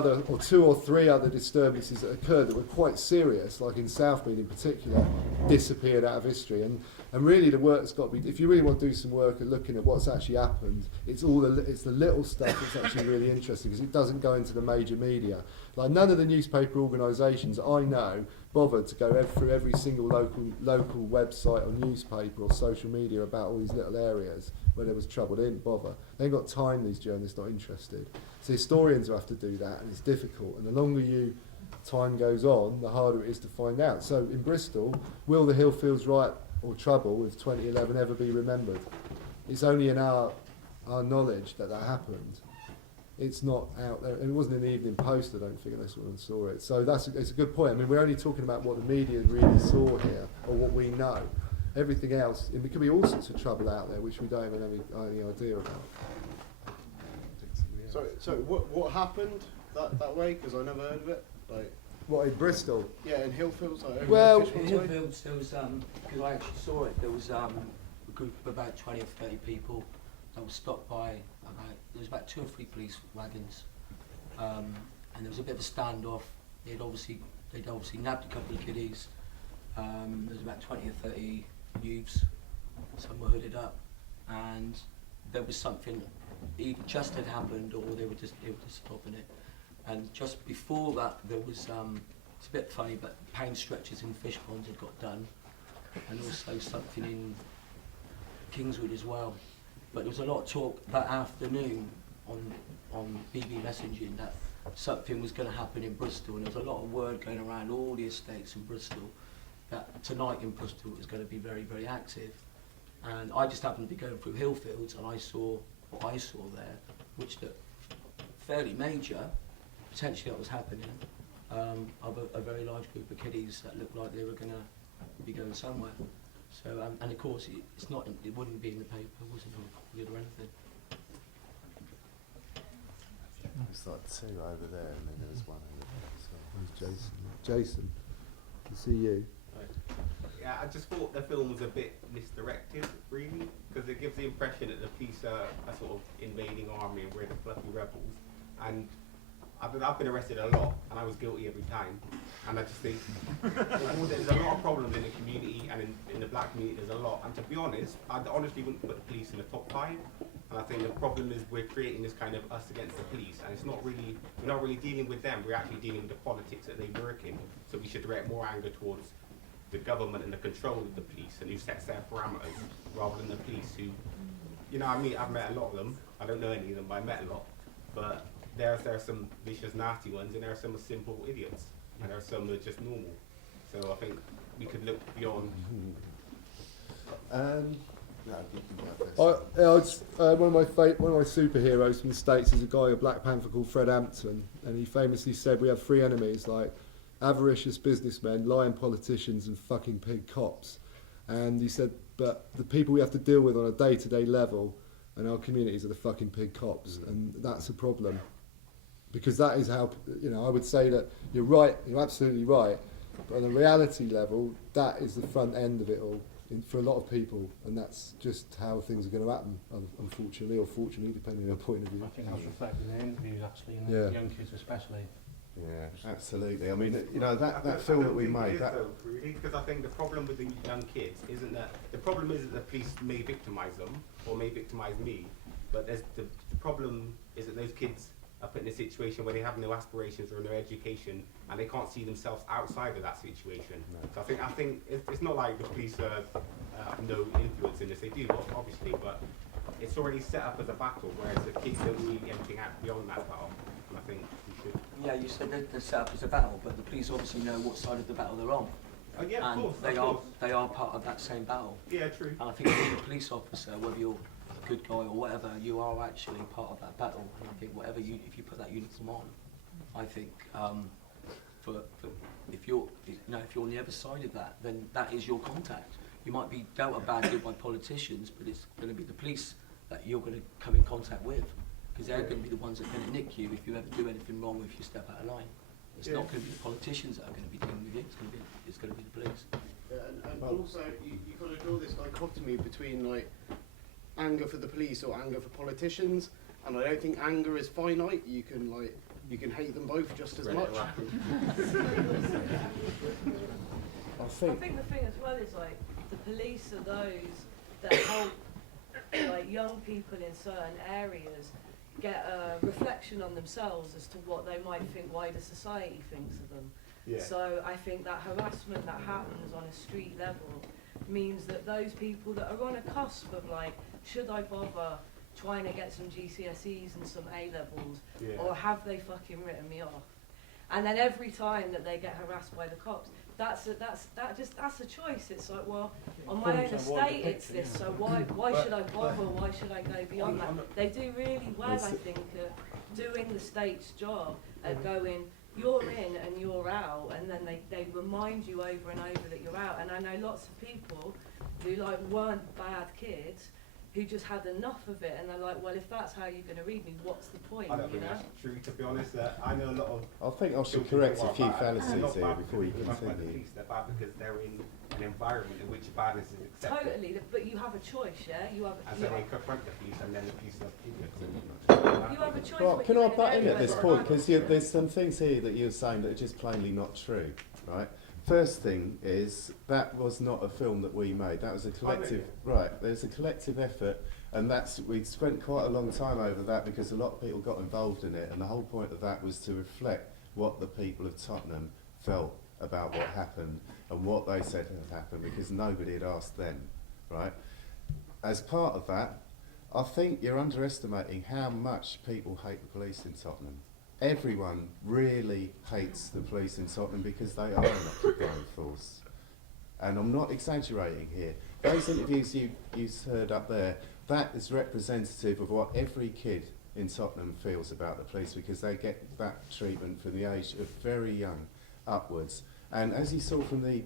or three other disturbances that occurred that were quite serious, like in Southmead in particular, disappeared out of history. And really the work's got to be, if you really want to do some work and looking at what's actually happened, it's the little stuff that's actually really interesting, because it doesn't go into the major media. Like none of the newspaper organisations I know bothered to go through every single local website or newspaper or social media about all these little areas where there was trouble. They didn't bother. They ain't got time, these journalists, not interested. So historians will have to do that, and it's difficult. And the longer time goes on, the harder it is to find out. So in Bristol, will the Hillfields riot or trouble of 2011 ever be remembered? It's only in our knowledge that happened. It's not out there, and it wasn't in the Evening Post, I don't think, unless anyone saw it. So it's a good point. I mean, we're only talking about what the media really saw here, or what we know. Everything else, and there could be all sorts of trouble out there which we don't even have any idea about. So what happened that way? Because I never heard of it. Like, What, in Bristol? yeah, in Hillfields. Like, Well, over In Fishman's Way? Hillfields, there was, because I actually saw it, there was a group of about 20 or 30 people that was stopped by there was about 2 or 3 police wagons, and there was a bit of a standoff. They'd obviously nabbed a couple of kiddies. There was about 20 or 30 youths. Some were hooded up, and there was something either just had happened or they were just stopping it. And just before that, there was it's a bit funny, but pain stretchers in fish ponds had got done, and also something in Kingswood as well. But there was a lot of talk that afternoon on BB messaging that something was going to happen in Bristol, and there was a lot of word going around all the estates in Bristol that tonight in Bristol it was going to be very, very active. And I just happened to be going through Hillfields, and I saw what I saw there, which looked fairly major, potentially that was happening, of a very large group of kiddies that looked like they were going to be going somewhere. So, and of course, it wouldn't be in the paper, it wasn't reported or anything. There's like 2 over there, and then there was 1 over there. So. Where's Jason? Jason, to see you. Yeah, I just thought the film was a bit misdirected, really, because it gives the impression that the police are a sort of invading army and we're the fluffy rebels. And I've been arrested a lot, and I was guilty every time. And I just think there's a lot of problems in the community, and in the black community there's a lot. And to be honest, I honestly wouldn't put the police in the top 5. And I think the problem is we're creating this kind of us against the police, and we're not really dealing with them. We're actually dealing with the politics that they work in. So we should direct more anger towards the government and the control of the police, and who sets their parameters, rather than the police who, I've met a lot of them. I don't know any of them, but I met a lot. But there are some vicious, nasty ones, and there are some simple idiots, and there are some that are just normal. So I think we could look beyond. No, you can go first. One of my superheroes from the States is a guy, a Black Panther called Fred Hampton, and he famously said we have 3 enemies, like avaricious businessmen, lying politicians, and fucking pig cops. And he said, but the people we have to deal with on a day-to-day level in our communities are the fucking pig cops, and that's a problem. Because that is how, I would say that you're right, you're absolutely right, but on a reality level, that is the front end of it all for a lot of people, and that's just how things are going to happen, unfortunately, or fortunately, depending on your point of view. I think that was reflected in the interviews, actually, and Yeah. the young kids especially. Yeah, absolutely. I mean, that film that we made. Really, because I think the problem with the young kids isn't that the police may victimise them or may victimise me, but the problem is that those kids are put in a situation where they have no aspirations or no education, and they can't see themselves outside of that situation. No. So I think it's not like the police have no influence in this. They do, obviously, but it's already set up as a battle, whereas the kids don't see anything out beyond that battle. And I think we should. Yeah, you said they're set up as a battle, but the police obviously know what side of the battle they're on. Oh yeah, And of they course. are part of that same battle. Yeah, true. And I think being a police officer, whether you're a good guy or whatever, you are actually part of that battle. And I think if you put that uniform on, I think if you're on the other side of that, then that is your contact. You might be dealt a bad deal by politicians, but it's going to be the police that you're going to come in contact with, because they're going to be the ones that are going to nick you if you ever do anything wrong or if you step out of line. It's not going to be the politicians that are going to be dealing with you. It's going to be the police. Yeah, and also you got to draw this dichotomy between like anger for the police or anger for politicians, and I don't think anger is finite. You can hate them both just as much. I think the thing as well is like the police are those that help like young people in certain areas get a reflection on themselves as to what they might think wider society thinks of them. Yeah. So I think that harassment that happens on a street level means that those people that are on a cusp of like, should I bother trying to get some GCSEs and some A-levels, Yeah. or have they fucking written me off? And then every time that they get harassed by the cops, that's a choice. It's like, well, on my own estate it's this, so why should I bother? Why should I go beyond that? They do really well, I think, at doing the state's job at going, you're in and you're out, and then they remind you over and over that you're out. And I know lots of people who like weren't bad kids who just had enough of it, and they're like, well, if that's how you're going to read me, what's the point, I don't you think know? that's true, to be honest. I know a lot of I think I should children correct who a are few bad. They're fallacies not here bad before you because they're bad by the continue. police. They're bad because they're in an environment in which badness is accepted. Totally, but you have a choice, yeah? You have, And you so have, they confront the police, and then the police are idiots. you have a choice. Well, but can you're I in an butt in area at this where point? it's Because not. there's some things here that you're saying that are just plainly not true, right? First thing is, that was not a film that we made. That was a collective, right, there's a collective effort, and we spent quite a long time over that because a lot of people got involved in it, and the whole point of that was to reflect what the people of Tottenham felt about what happened and what they said had happened, because nobody had asked them, right? As part of that, I think you're underestimating how much people hate the police in Tottenham. Everyone really hates the police in Tottenham because they are an occupying force. And I'm not exaggerating here. Those interviews you heard up there, that is representative of what every kid in Tottenham feels about the police, because they get that treatment from the age of very young upwards. And as you saw from the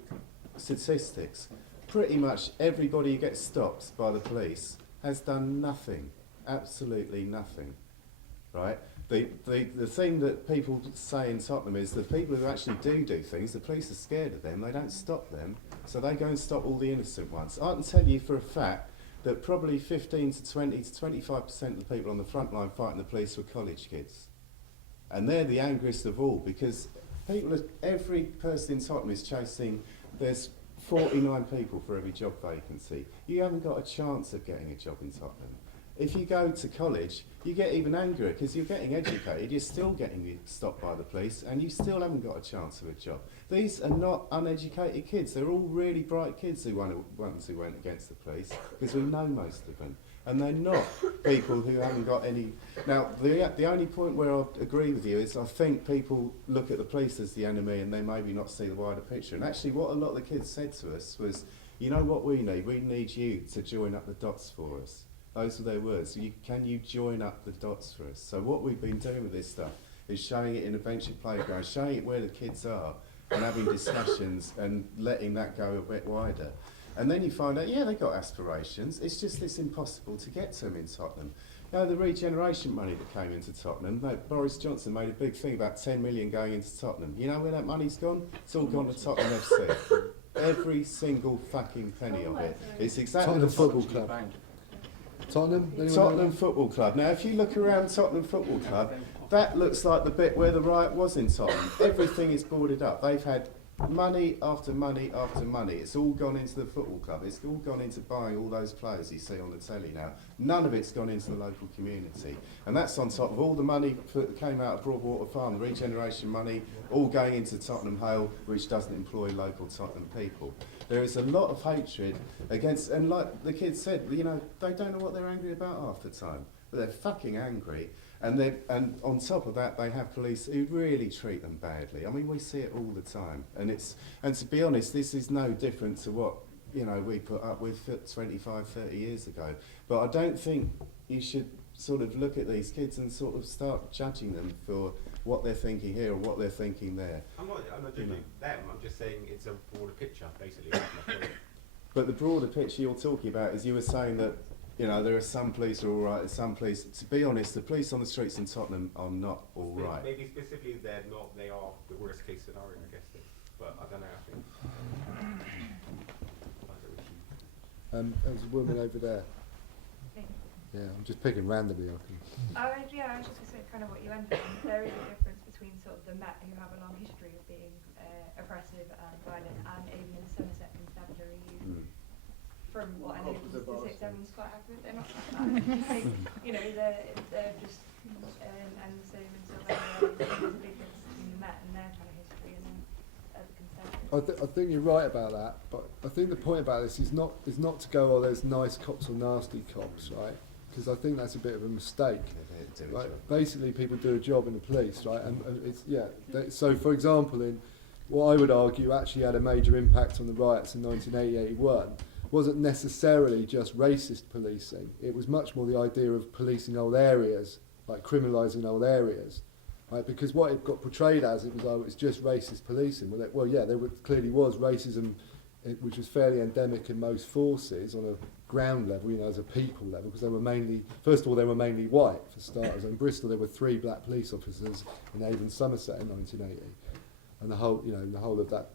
statistics, pretty much everybody who gets stopped by the police has done nothing, absolutely nothing, right? The thing that people say in Tottenham is the people who actually do things, the police are scared of them, they don't stop them, so they go and stop all the innocent ones. I can tell you for a fact that probably 15 to 20 to 25% of the people on the front line fighting the police were college kids. And they're the angriest of all, because every person in Tottenham is chasing, there's 49 people for every job vacancy. You haven't got a chance of getting a job in Tottenham. If you go to college, you get even angrier because you're getting educated, you're still getting stopped by the police, and you still haven't got a chance of a job. These are not uneducated kids. They're all really bright kids who went against the police, because we know most of them. And they're not people who haven't got any... Now, the only point where I agree with you is I think people look at the police as the enemy and they maybe not see the wider picture. And actually what a lot of the kids said to us was, you know what we need? We need you to join up the dots for us. Those were their words. Can you join up the dots for us? So what we've been doing with this stuff is showing it in adventure playgrounds, showing it where the kids are, and having discussions and letting that go a bit wider. And then you find out, yeah, they've got aspirations. It's just it's impossible to get to them in Tottenham. You know, the regeneration money that came into Tottenham, Boris Johnson made a big thing about 10 million going into Tottenham. You know where that money's gone? It's all gone to Tottenham FC. Every single fucking penny of it. It's exactly Tottenham the Football Club. Tottenham? Anyone know Tottenham that? Football Club. Now, if you look around Tottenham Football Club, that looks like the bit where the riot was in Tottenham. Everything is boarded up. They've had money after money after money. It's all gone into the football club. It's all gone into buying all those players you see on the telly now. None of it's gone into the local community. And that's on top of all the money that came out of Broadwater Farm, the regeneration money, all going into Tottenham Hale, which doesn't employ local Tottenham people. There is a lot of hatred against, and like the kids said, you know, they don't know what they're angry about half the time, but they're fucking angry. And on top of that, they have police who really treat them badly. I mean, we see it all the time. And to be honest, this is no different to what, you know, we put up with 25, 30 years ago. But I don't think you should sort of look at these kids and sort of start judging them for what they're thinking here or what they're thinking there. I'm not judging them, I'm just saying it's a broader picture, basically. That's my point. But the broader picture you're talking about is you were saying that, you know, there are some police who are all right, and some police, to be honest, the police on the streets in Tottenham are not all right. Maybe specifically they're not, they are the worst case scenario, I guess. But I don't know, I think. There's a woman over there. Yeah, I'm just picking randomly. I was just going to say kind of what you ended on. There is a difference between sort of the Met, who have a long history of being oppressive and violent, and even in Somerset Constabulary, from what I know from statistics, everyone's quite happy with. They're not like that. Like, you know, they're just, and the same in Sylvania. There's a big difference between the Met and their kind of history, and then I think you're right about that, but I think the point about this is not to go, oh, there's nice cops or nasty cops, right? Because I think that's a bit of a mistake. Right? Basically, people do a job in the police, right? And it's so, for example, in what I would argue actually had a major impact on the riots in 1980-81 wasn't necessarily just racist policing. It was much more the idea of policing old areas, like criminalising old areas. Right, because what it got portrayed as, it was just racist policing. There clearly was racism, which was fairly endemic in most forces on a ground level, as a people level, because they were mainly white for starters. In Bristol, there were 3 black police officers in Avon, Somerset in 1980, and the whole of that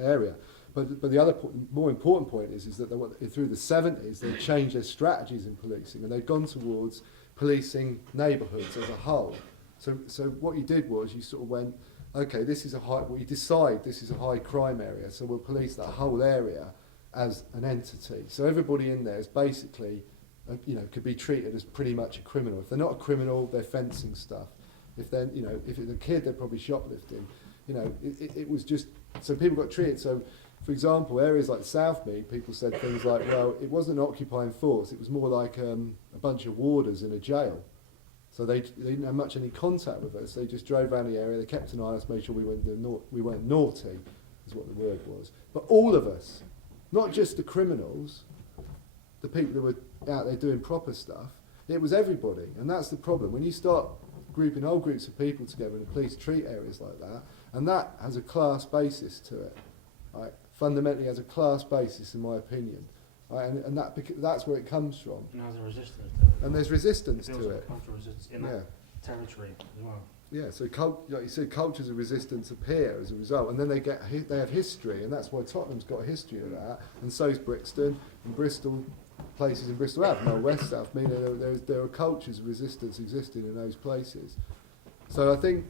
area. But the other more important point is that through the 70s they changed their strategies in policing, and they'd gone towards policing neighbourhoods as a whole. So what you did was you sort of went, okay, you decide this is a high crime area, so we'll police that whole area as an entity. So everybody in there is basically, could be treated as pretty much a criminal. If they're not a criminal, they're fencing stuff. If they're, if it's a kid, they're probably shoplifting. It was just, so people got treated. So, for example, areas like Southmead, people said things like, well, it wasn't an occupying force, it was more like a bunch of warders in a jail. So they didn't have much any contact with us. They just drove around the area. They kept an eye on us, made sure we weren't naughty, is what the word was. But all of us, not just the criminals, the people that were out there doing proper stuff, it was everybody. And that's the problem. When you start grouping whole groups of people together and the police treat areas like that, and that has a class basis to it, right? Fundamentally has a class basis, in my opinion. Right, and that's where it comes from. And there's a resistance to it. And there's resistance to it. Resistance in that territory as well. Yeah, so like you said, cultures of resistance appear as a result, and then they have history, and that's why Tottenham's got a history of that, and so's Brixton and Bristol. Places in Bristol have no West South. I mean, there are cultures of resistance existing in those places. So I think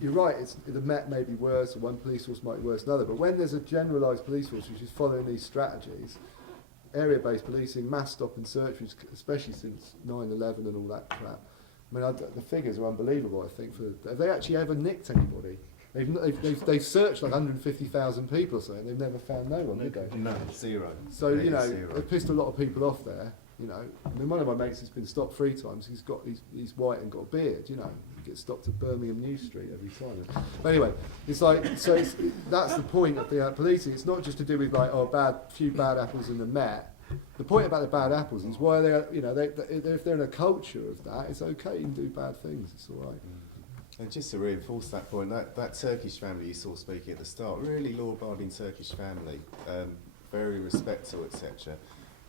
you're right. The Met may be worse, or one police force might be worse than another. But when there's a generalised police force which is following these strategies, area-based policing, mass stop and search, especially since 9/11 and all that crap. I mean, the figures are unbelievable. I think have they actually ever nicked anybody? They've searched like 150,000 people or something. They've never found no one, did they? No, 0. So Zero. they pissed a lot of people off there. I mean, one of my mates has been stopped 3 times. He's white and got a beard. He gets stopped at Birmingham New Street every time. But anyway, that's the point of the policing. It's not just to do with few bad apples in the Met. The point about the bad apples is why if they're in a culture of that, it's okay. You can do bad things. It's all right. And just to reinforce that point, that Turkish family you saw speaking at the start, really law-abiding Turkish family, very respectful, etc.,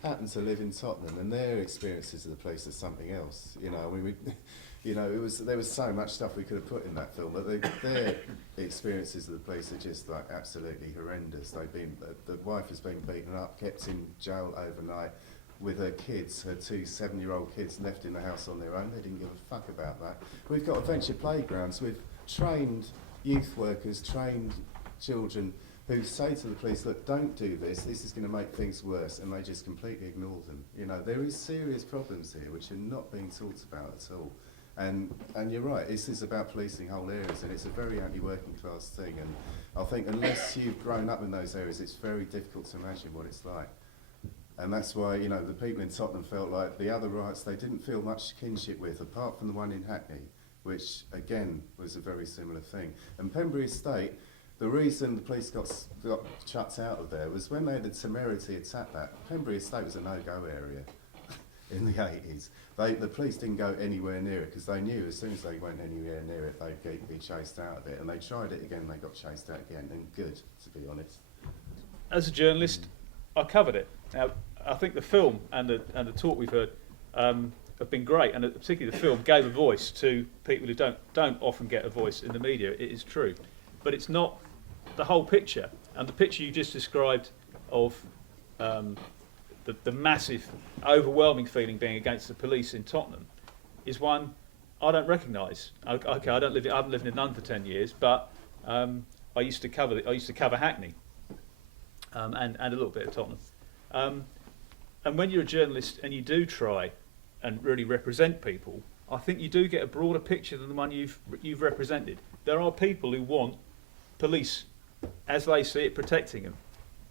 happened to live in Tottenham, and their experiences of the place are something else. There was so much stuff we could have put in that film, but their experiences of the place are just like absolutely horrendous. The wife has been beaten up, kept in jail overnight, with her kids, her 2 7-year-old kids left in the house on their own. They didn't give a fuck about that. We've got adventure playgrounds with trained youth workers, trained children who say to the police, look, don't do this is going to make things worse, and they just completely ignore them. There is serious problems here which are not being talked about at all. And you're right, this is about policing whole areas, and it's a very anti-working class thing, and I think unless you've grown up in those areas, it's very difficult to imagine what it's like. And that's why, the people in Tottenham felt like the other riots they didn't feel much kinship with, apart from the one in Hackney, which, again, was a very similar thing. And Pembury Estate, the reason the police got chucked out of there was when they had the temerity attack that. Pembury Estate was a no-go area in the 80s. The police didn't go anywhere near it, because they knew as soon as they went anywhere near it, they'd be chased out of it. And they tried it again, they got chased out again, and good, to be honest. As a journalist, I covered it. Now, I think the film and the talk we've heard have been great, and particularly the film gave a voice to people who don't often get a voice in the media. It is true, but it's not the whole picture. And the picture you just described of the massive, overwhelming feeling being against the police in Tottenham is one I don't recognise. Okay, I haven't lived in London for 10 years, but I used to cover Hackney and a little bit of Tottenham. And when you're a journalist and you do try and really represent people, I think you do get a broader picture than the one you've represented. There are people who want police as they see it, protecting them,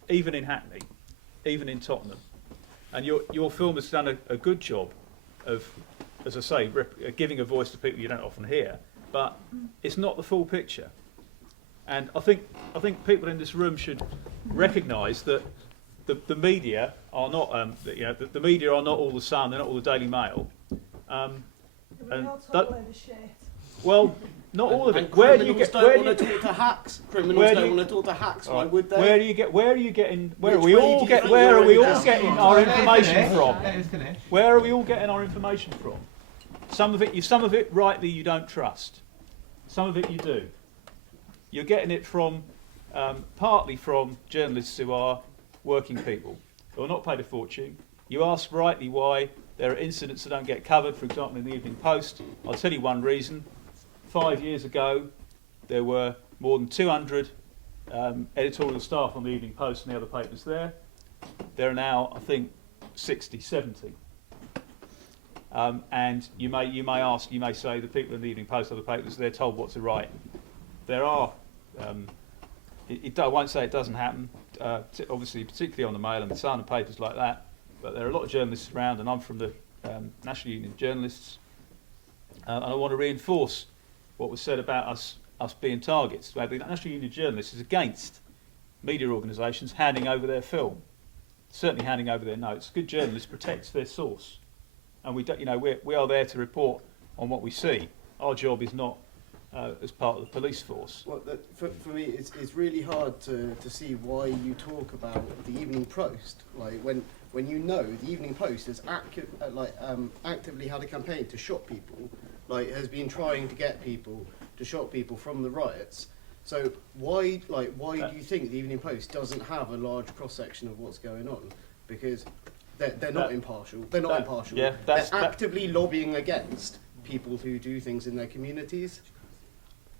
even in Hackney, even in Tottenham. And your film has done a good job of, as I say, giving a voice to people you don't often hear, but it's not the full picture. And I think people in this room should recognise that the media are not, the media are not all the Sun, they're not all the Daily Mail. Well, not all of it. Where do you get? Where do you talk to hacks? Criminals don't want to talk to hacks. Why would they? Where are you getting? Where are we all getting our information from? Where are we all getting our information from? Some of it rightly you don't trust. Some of it you do. You're getting it from partly from journalists who are working people who are not paid a fortune. You ask rightly why there are incidents that don't get covered, for example in the Evening Post. I'll tell you one reason. 5 years ago there were more than 200 editorial staff on the Evening Post and the other papers there. There are now, I think, 60, 70. And you may say the people in the Evening Post, other papers, they're told what to write. There are, I won't say it doesn't happen, obviously particularly on the Mail and the Sun and papers like that, but there are a lot of journalists around, and I'm from the National Union of Journalists, and I want to reinforce what was said about us being targets. The National Union of Journalists is against media organisations handing over their film, certainly handing over their notes. Good journalist protects their source, and we are there to report on what we see. Our job is not as part of the police force. Well, for me, it's really hard to see why you talk about the Evening Post, like when you know the Evening Post has actively had a campaign to shop people, like has been trying to get people to shop people from the riots. So why do you think the Evening Post doesn't have a large cross section of what's going on? Because they're not impartial. They're not impartial. Yeah, they're actively lobbying against people who do things in their communities.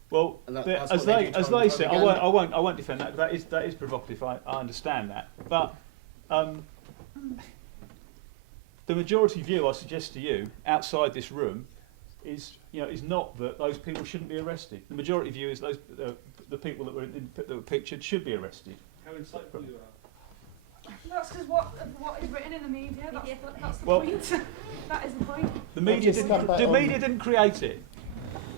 Well, as they say, I won't defend that. That is provocative. I understand that, but the majority view, I suggest to you, outside this room, is not that those people shouldn't be arrested. The majority view is the people that were pictured should be arrested. How insightful you are. That's because what is written in the media. That's the Well, point. That is the point. The media didn't create it.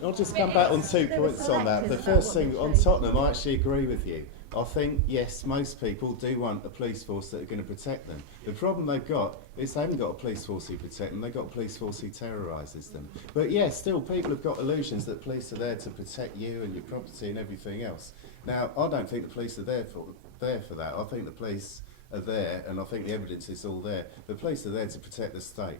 I'll just come back on 2 points on that. The first thing on Tottenham, I actually agree with you. I think, yes, most people do want a police force that are going to protect them. The problem they've got is they haven't got a police force who protect them, they've got a police force who terrorises them. But yeah, still people have got illusions that police are there to protect you and your property and everything else. Now, I don't think the police are there for that. I think the police are there, and I think the evidence is all there. The police are there to protect the state,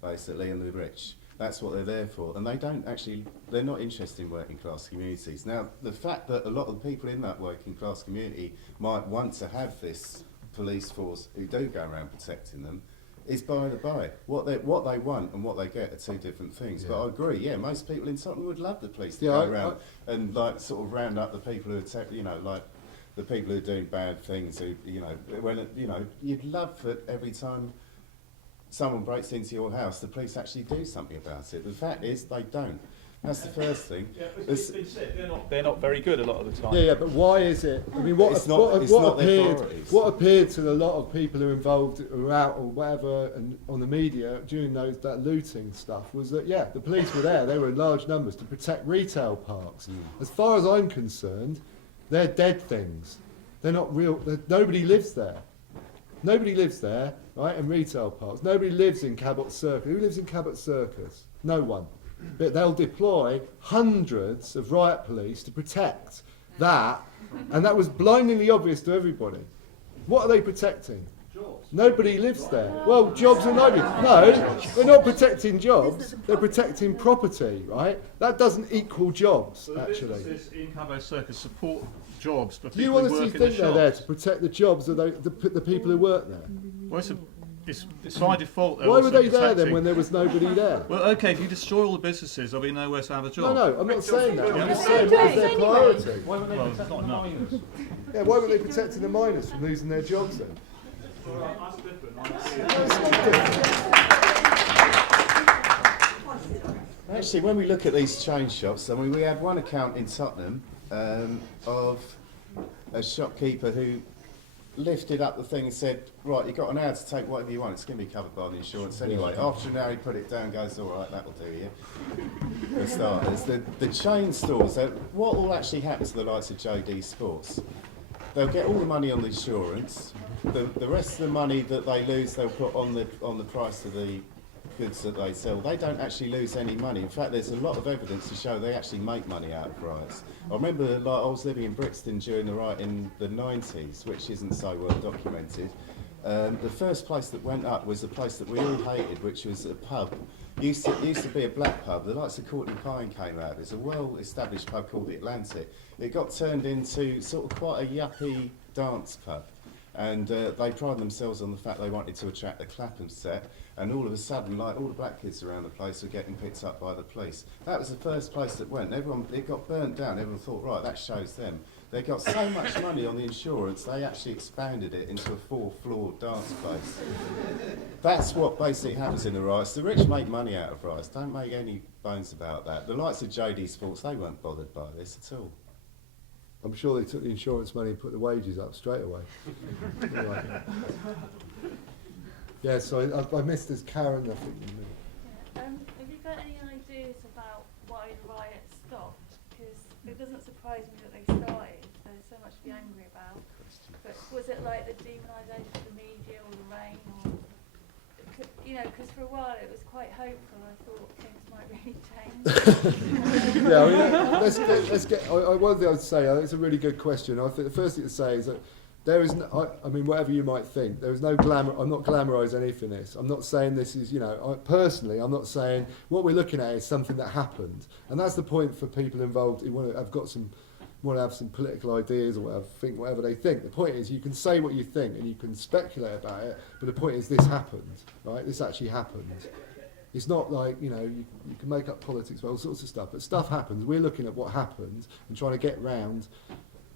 basically, and the rich. That's what they're there for, and they're not interested in working class communities. Now, the fact that a lot of the people in that working class community might want to have this police force who do go around protecting them is by the by. What they want and what they get are two different things. Yeah. But I agree, yeah, most people in Tottenham would love the police to go around and sort of round up the people who are the people who are doing bad things, you'd love for every time someone breaks into your house, the police actually do something about it. The fact is, they don't. That's the first thing. Yeah, it's been said, they're not very good a lot of the time. Yeah, but why is it? I mean, what appeared to a lot of people who were involved or out or whatever and on the media during that looting stuff was that, yeah, the police were there. They were in large numbers to protect retail parks. As far as I'm concerned, they're dead things. They're not real. Nobody lives there. Nobody lives there, right, in retail parks. Nobody lives in Cabot Circus. Who lives in Cabot Circus? No one. But they'll deploy hundreds of riot police to protect that, and that was blindingly obvious to everybody. What are they protecting? Jobs. Nobody lives there. Well, jobs and livelihood. No, they're not protecting jobs. They're protecting property, right? That doesn't equal jobs, so actually. The businesses in Cabot Circus support jobs for people who who work in the shops. Do you honestly think they're there to protect the jobs of the people who work there? Well, it's by default. Why were they there then when there was nobody there? Well, okay, if you destroy all the businesses, there'll be nowhere to have a job. No, I'm not saying that. I'm just saying, what is their priority? Why weren't they protecting the miners? Yeah, why weren't they protecting the miners from losing their jobs then? That's different. It's not different. Actually, when we look at these chain shops, I mean, we had one account in Tottenham of a shopkeeper who lifted up the thing and said, right, you've got an hour to take whatever you want, it's going to be covered by the insurance anyway. After an hour he put it down, goes, all right, that'll do you. For starters, the chain stores, what will actually happen to the likes of JD Sports? They'll get all the money on the insurance, the rest of the money that they lose they'll put on the price of the goods that they sell. They don't actually lose any money. In fact, there's a lot of evidence to show they actually make money out of riots. I remember, like, I was living in Brixton during the riot in the 90s, which isn't so well documented. The first place that went up was a place that we all hated, which was a pub. Used to be a black pub. The likes of Courtney Pine came out. It's a well-established pub called the Atlantic. It got turned into sort of quite a yuppie dance pub. And they pride themselves on the fact they wanted to attract the Clapham set, and all of a sudden, like, all the black kids around the place were getting picked up by the police. That was the first place that went. It got burnt down. Everyone thought, right, that shows them. They got so much money on the insurance, they actually expanded it into a 4-floor dance place. That's what basically happens in the riots. The rich make money out of riots. Don't make any bones about that. The likes of JD Sports, they weren't bothered by this at all. I'm sure they took the insurance money and put the wages up straight away. Right. Yeah, so I missed this Karen, I think you knew. Have you got any ideas about why the riots stopped? Because it doesn't surprise me that they started. There's so much to be angry about. But was it like the demonisation of the media or the rain, or because for a while it was quite hopeful. I thought things might really change. Yeah, I mean, let's get. One thing I'd say, it's a really good question. I think the first thing to say is that there is no, I mean, whatever you might think, there is no glamour. I'm not glamorising anything. I'm not saying this is, personally, I'm not saying what we're looking at is something that happened, and that's the point for people involved who want to have some political ideas or whatever, think whatever they think. The point is, you can say what you think and you can speculate about it, but the point is, this happened, right? This actually happened. It's not like, you can make up politics about all sorts of stuff, but stuff happens. We're looking at what happened and trying to get round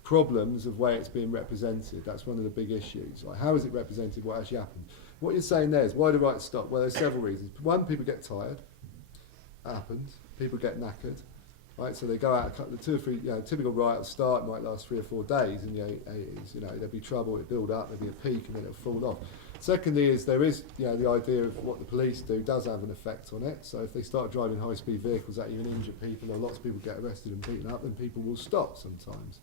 problems of where it's being represented. That's one of the big issues. Like, how is it represented, what actually happened? What you're saying there is, why do riots stop? Well, there's several reasons. One, people get tired. That happens. People get knackered. Right, so they go out, 2 or 3, typical riot will start, might last 3 or 4 days, and there'll be trouble, it'll build up, there'll be a peak, and then it'll fall off. Secondly is there is, the idea of what the police do does have an effect on it. So if they start driving high-speed vehicles at you and injure people, or lots of people get arrested and beaten up, then people will stop sometimes,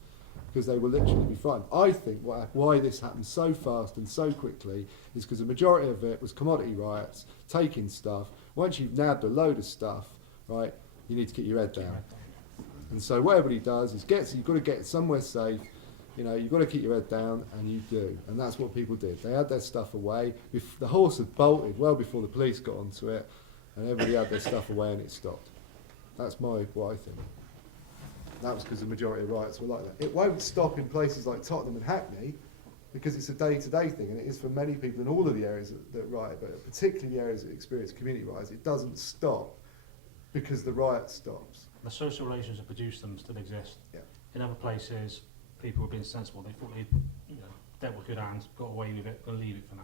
because they will literally be frightened. I think why this happened so fast and so quickly is because the majority of it was commodity riots, taking stuff. Once you've nabbed a load of stuff, right, you need to get your head down. And so what everybody does is you've got to get somewhere safe, you've got to keep your head down, and you do. And that's what people did. They had their stuff away. The horse had bolted well before the police got onto it, and everybody had their stuff away and it stopped. That's what I think. That was because the majority of riots were like that. It won't stop in places like Tottenham and Hackney, because it's a day-to-day thing, and it is for many people in all of the areas that riot, but particularly the areas that experience community riots. It doesn't stop because the riot stops. The social relations that produce them still exist. Yeah. In other places, people were being sensible. They thought they'd dealt with good hands, got away with it, going to leave it for now.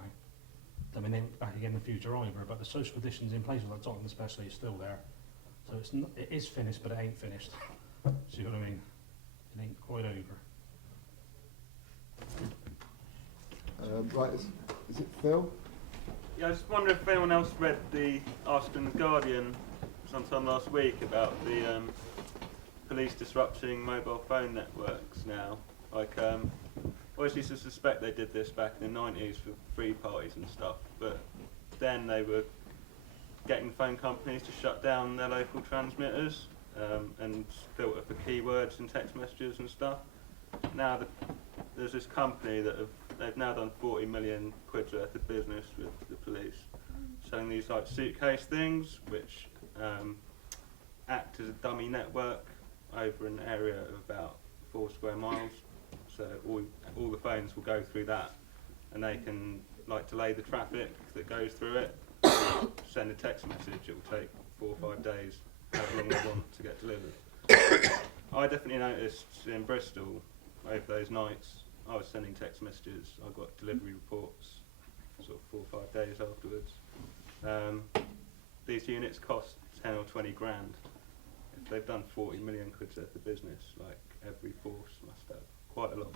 I mean, they won't back again in the future either, but the social conditions in places like Tottenham especially is still there. So it is finished, but it ain't finished. See what I mean? It ain't quite over. Right, is it Phil? Yeah, I just wonder if anyone else read the article in The Guardian sometime last week about the police disrupting mobile phone networks now. Like, obviously to suspect they did this back in the 90s for free parties and stuff, but then they were getting phone companies to shut down their local transmitters and filter for keywords and text messages and stuff. Now there's this company they've now done 40 million quid worth of business with the police, selling these like suitcase things which act as a dummy network over an area of about 4 square miles. So all the phones will go through that, and they can like delay the traffic that goes through it. Send a text message. It will take 4 or 5 days, however long they want to get delivered. I definitely noticed in Bristol over those nights, I was sending text messages. I got delivery reports sort of 4 or 5 days afterwards. These units cost 10 or 20 grand. If they've done 40 million quid worth of business, like every force must have quite a lot.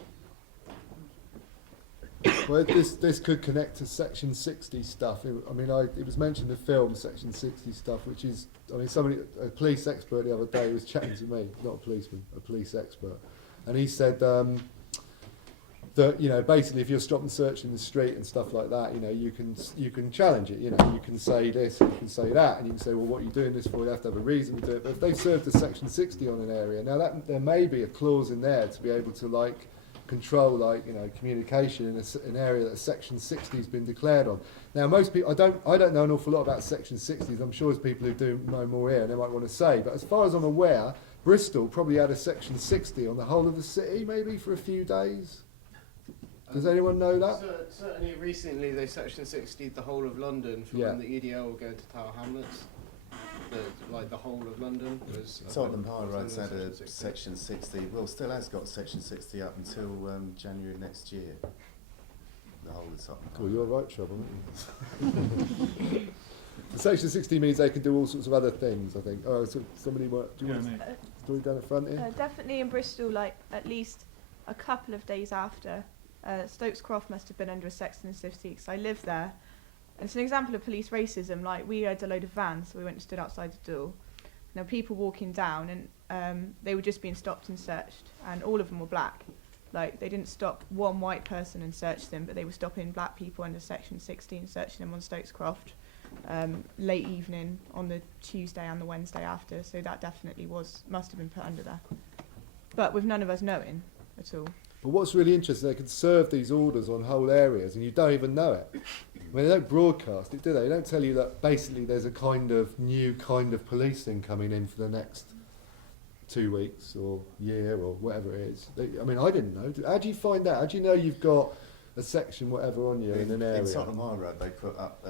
Well, this could connect to Section 60 stuff. It was mentioned in the film, Section 60 stuff, which is, a police expert the other day was chatting to me, not a policeman, a police expert, and he said that, basically if you're stopped and searched in the street and stuff like that, you can challenge it. You can say this, you can say that, and you can say, well, what are you doing this for? You have to have a reason to do it. But if they've served a Section 60 on an area, now there may be a clause in there to be able to control communication in an area that a Section 60 has been declared on. Now most people, I don't know an awful lot about Section 60s. I'm sure there's people who do know more here and they might want to say, but as far as I'm aware, Bristol probably had a Section 60 on the whole of the city, maybe for a few days. Does anyone know that? Certainly recently they Section 60'd the whole of London for when the EDL were going to Tower Hamlets. The whole of London was... Tottenham High Road's had a Section 60, well, still has got Section 60 up until January next year. The whole of Tottenham High. Well, you're right, Trouble, aren't you? Section 60 means they can do all sorts of other things, I think. Oh, so somebody might... Do you want to story down the front here? Definitely in Bristol, at least a couple of days after, Stokes Croft must have been under a Section 60 because I live there. And it's an example of police racism. We had a load of vans, so we went and stood outside the door. Now people walking down, and they were just being stopped and searched, and all of them were black. They didn't stop one white person and search them, but they were stopping black people under Section 60 and searching them on Stokes Croft late evening on the Tuesday and the Wednesday after. So that definitely must have been put under there, but with none of us knowing at all. But what's really interesting, they can serve these orders on whole areas and you don't even know it. They don't broadcast it, do they? They don't tell you that basically there's a new kind of policing coming in for the next 2 weeks or year or whatever it is. I didn't know. How do you find out? How do you know you've got a section whatever on you in an area? In Tottenham High Road they put up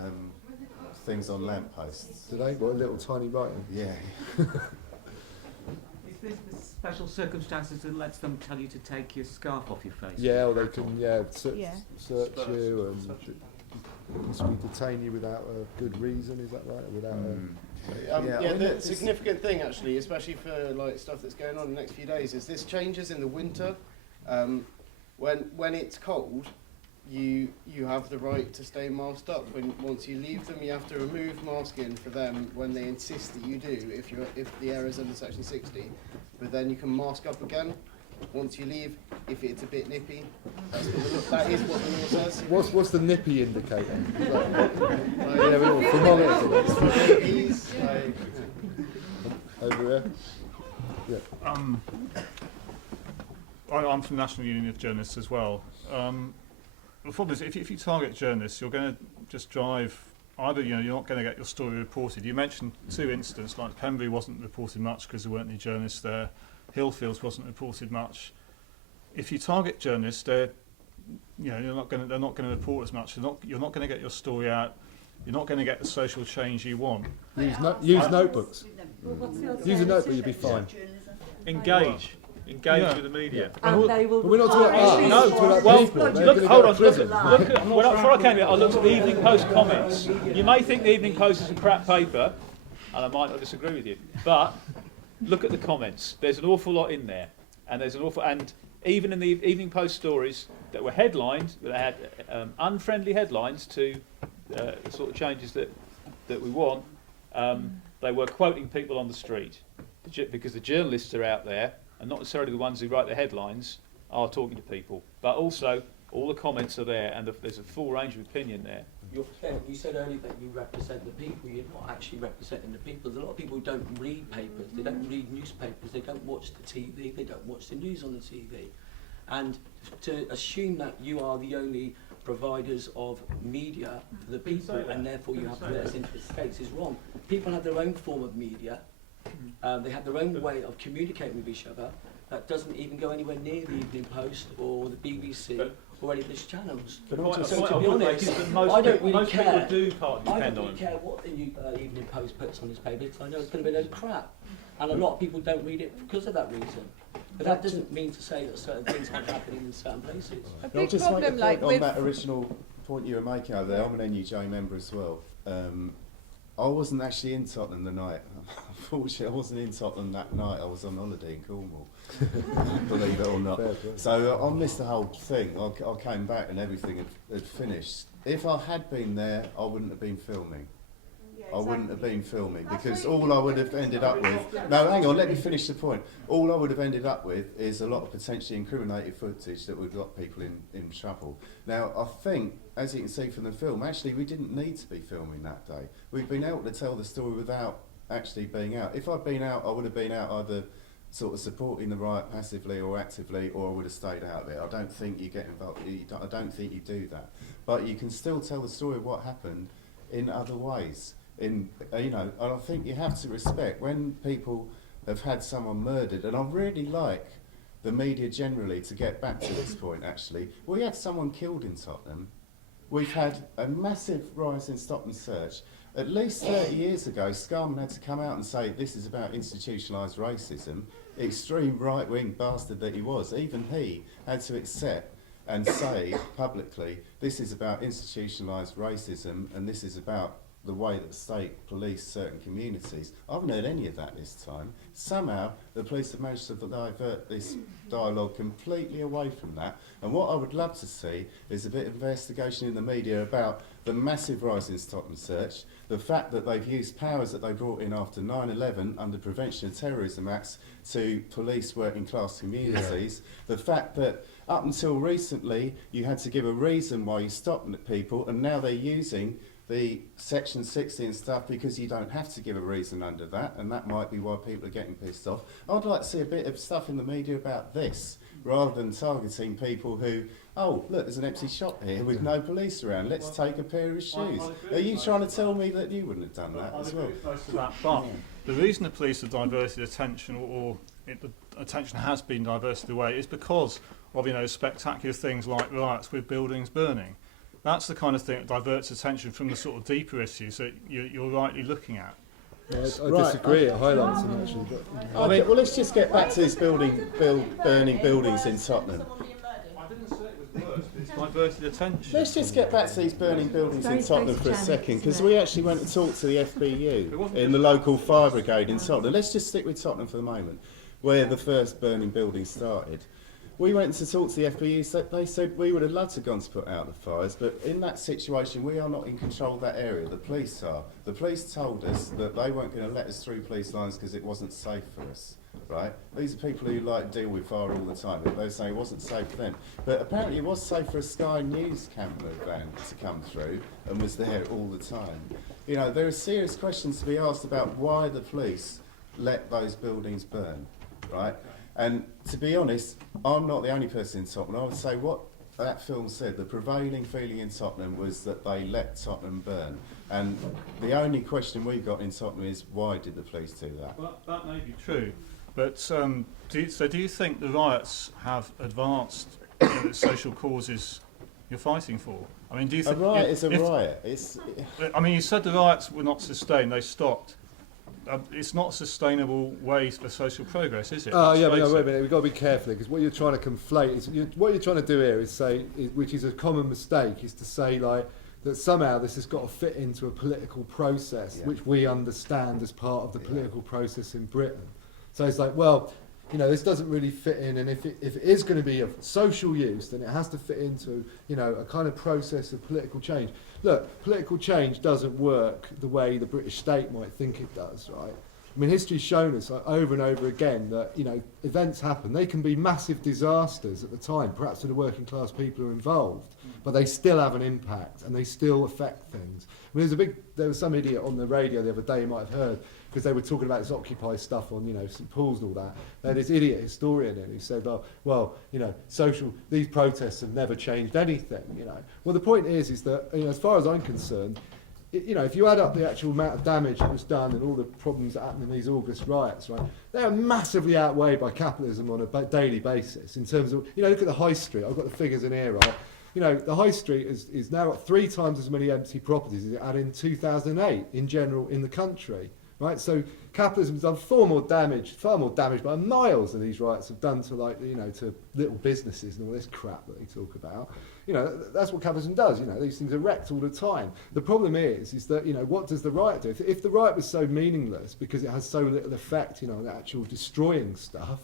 things on lampposts. Do they? What, a little tiny writing? Yeah. Is this special circumstances that lets them tell you to take your scarf off your face? Yeah, or they can search you and possibly detain you without a good reason. Is that right? Without the significant thing actually, especially for stuff that's going on in the next few days, is this changes in the winter. When it's cold, you have the right to stay masked up. Once you leave them, you have to remove masking for them when they insist that you do. If the area is under Section 60, but then you can mask up again once you leave if it's a bit nippy. That is what the law says. What's the nippy indicator? Over here. Yeah. I'm from the National Union of Journalists as well. The problem is, if you target journalists, you're going to just drive. Either you're not going to get your story reported. You mentioned 2 incidents, like Pembrey wasn't reported much because there weren't any journalists there. Hillfields wasn't reported much. If you target journalists, they're not going to report as much. You're not going to get your story out. You're not going to get the social change you want. Use notebooks. Use a notebook, you'll be fine. Engage with the media. And they will. But we're not talking about people. Look, hold on. Before I came here, I looked at the Evening Post comments. You may think the Evening Post is a crap paper, and I might not disagree with you, but look at the comments. There's an awful lot in there, and even in the Evening Post stories that were headlined, that had unfriendly headlines to the sort of changes that we want, they were quoting people on the street, because the journalists are out there, and not necessarily the ones who write the headlines are talking to people, but also all the comments are there, and there's a full range of opinion there. You said earlier that you represent the people. You're not actually representing the people. There's a lot of people who don't read papers, they don't read newspapers, they don't watch the TV, they don't watch the news on the TV. And to assume that you are the only providers of media for the people, and therefore you have the best interest states, is wrong. People have their own form of media. They have their own way of communicating with each other that doesn't even go anywhere near the Evening Post or the BBC or any of these channels. But So to be honest, I don't really care. I don't really care what the Evening Post puts on its paper, because I know it's going to be a load of crap. And a lot of people don't read it because of that reason. But that doesn't mean to say that certain things aren't happening in certain places. I'll just make a point on that original point you were making over there. I'm an NUJ member as well. I wasn't actually in Tottenham the night. Unfortunately, I wasn't in Tottenham that night. I was on holiday in Cornwall, believe it or not. So I missed the whole thing. I came back and everything had finished. If I had been there, I wouldn't have been filming. I wouldn't have been filming because all I would have ended up with... No, hang on, let me finish the point. All I would have ended up with is a lot of potentially incriminated footage that would have got people in trouble. Now, I think, as you can see from the film, actually we didn't need to be filming that day. We've been able to tell the story without actually being out. If I'd been out, I would have been out either sort of supporting the riot passively or actively, or I would have stayed out of it. I don't think you get involved, I don't think you do that. But you can still tell the story of what happened in other ways. And I think you have to respect when people have had someone murdered, and I really like the media generally to get back to this point actually. We had someone killed in Tottenham. We've had a massive rise in stop and search. At least 30 years ago, Scarman had to come out and say this is about institutionalised racism. Extreme right-wing bastard that he was. Even he had to accept and say publicly this is about institutionalised racism and this is about the way that the state police certain communities. I haven't heard any of that this time. Somehow the police have managed to divert this dialogue completely away from that. And what I would love to see is a bit of investigation in the media about the massive rise in stop and search, the fact that they've used powers that they brought in after 9/11 under Prevention of Terrorism Acts to police working class communities, the fact that up until recently you had to give a reason why you stopped people, and now they're using the Section 60 and stuff because you don't have to give a reason under that, and that might be why people are getting pissed off. I'd like to see a bit of stuff in the media about this, rather than targeting people who, oh, look, there's an empty shop here with no police around, let's take a pair of shoes. Are you trying to tell me that you wouldn't have done that as well? But the reason the police have diverted attention, the attention has been diverted away, is because of spectacular things like riots with buildings burning. That's the kind of thing that diverts attention from the sort of deeper issues that you're rightly looking at. I disagree. It highlights them actually. Well, let's just get back to this burning buildings in Tottenham. I didn't say it was worse. It's diverted attention. Let's just get back to these burning buildings in Tottenham for a second, because we actually went to talk to the FBU in the local fire brigade in Tottenham. Let's just stick with Tottenham for the moment, where the first burning building started. We went to talk to the FBU, they said we would have loved to have gone to put out the fires, but in that situation we are not in control of that area, the police are. The police told us that they weren't going to let us through police lines because it wasn't safe for us, right? These are people who deal with fire all the time, but they were saying it wasn't safe for them. But apparently it was safe for a Sky News camera van to come through and was there all the time. There are serious questions to be asked about why the police let those buildings burn, right? And to be honest, I'm not the only person in Tottenham. I would say what that film said, the prevailing feeling in Tottenham was that they let Tottenham burn. And the only question we've got in Tottenham is why did the police do that? Well, that may be true, but do you think the riots have advanced the social causes you're fighting for? I mean, do you think a riot is a riot? You said the riots were not sustained; they stopped. It's not a sustainable way for social progress, is it? Oh, yeah, but no, wait a minute, we've got to be careful because what you're trying to conflate is, what you're trying to do here is say, which is a common mistake, is to say that somehow this has got to fit into a political process, which we understand as part of the political process in Britain. So it's like, well, this doesn't really fit in, and if it is going to be of social use, then it has to fit into, a kind of process of political change. Look, political change doesn't work the way the British state might think it does, right? I mean, history's shown us over and over again that, events happen. They can be massive disasters at the time, perhaps to the working class people who are involved, but they still have an impact and they still affect things. I mean, there was some idiot on the radio the other day, you might have heard, because they were talking about this Occupy stuff on, St Paul's and all that. They had this idiot historian in who said, these protests have never changed anything, Well, the point is that, as far as I'm concerned, if you add up the actual amount of damage that was done and all the problems that happened in these August riots, right, they are massively outweighed by capitalism on a daily basis in terms of, look at the high street. I've got the figures in here, right? The high street is now at 3 times as many empty properties as it had in 2008 in general in the country. Right, so capitalism has done far more damage by miles than these riots have done to to little businesses and all this crap that they talk about. You know, that's what capitalism does. You know, these things are wrecked all the time. The problem is that, you know, what does the riot do? If the riot was so meaningless because it has so little effect, you know, on actual destroying stuff,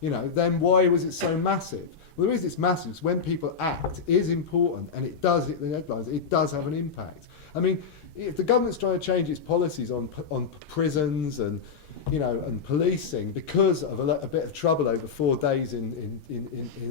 you know, then why was it so massive? Well, the reason it's massive is when people act is important, and it does hit the headlines. It does have an impact. I mean, if the government's trying to change its policies on prisons and, you know, and policing because of a bit of trouble over 4 days in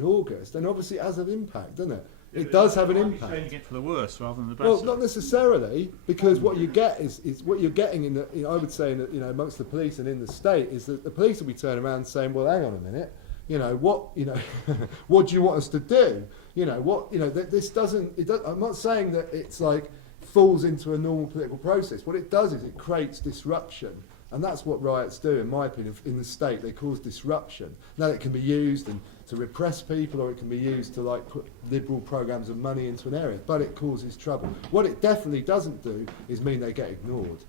August, then obviously it has an impact, doesn't it? It does have an impact. Changing it for the worse rather than the better. Well, not necessarily, because what you get is what you're getting in the, you know, I would say, in the, you know, amongst the police and in the state, is that the police will be turning around saying, well, hang on a minute, you know, what do you want us to do? You know, what, you know, this doesn't, I'm not saying that it's like falls into a normal political process. What it does is it creates disruption. And that's what riots do, in my opinion, in the state. They cause disruption. Now, it can be used to repress people, or it can be used to like put liberal programmes of money into an area, but it causes trouble. What it definitely doesn't do is mean they get ignored.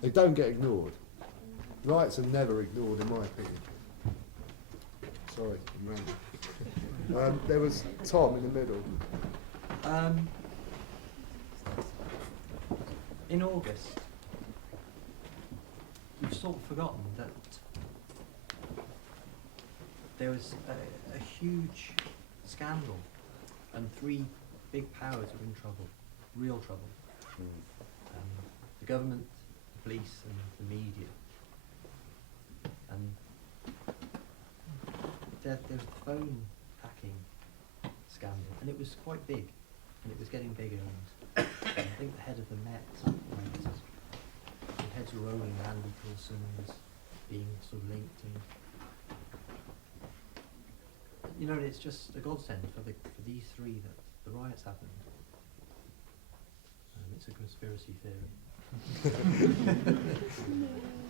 They don't get ignored. Riots are never ignored, in my opinion. Sorry, I'm ranting. There was Tom in the middle. In August, we've sort of forgotten that there was a huge scandal and 3 big powers were in trouble, real trouble. The government, the police and the media. And there was the phone hacking scandal, and it was quite big, and it was getting bigger, and I think the head of the Met, the heads were rolling, Andy Coulson was being sort of linked, and you know, it's just a godsend for these 3 that the riots happened. It's a conspiracy theory.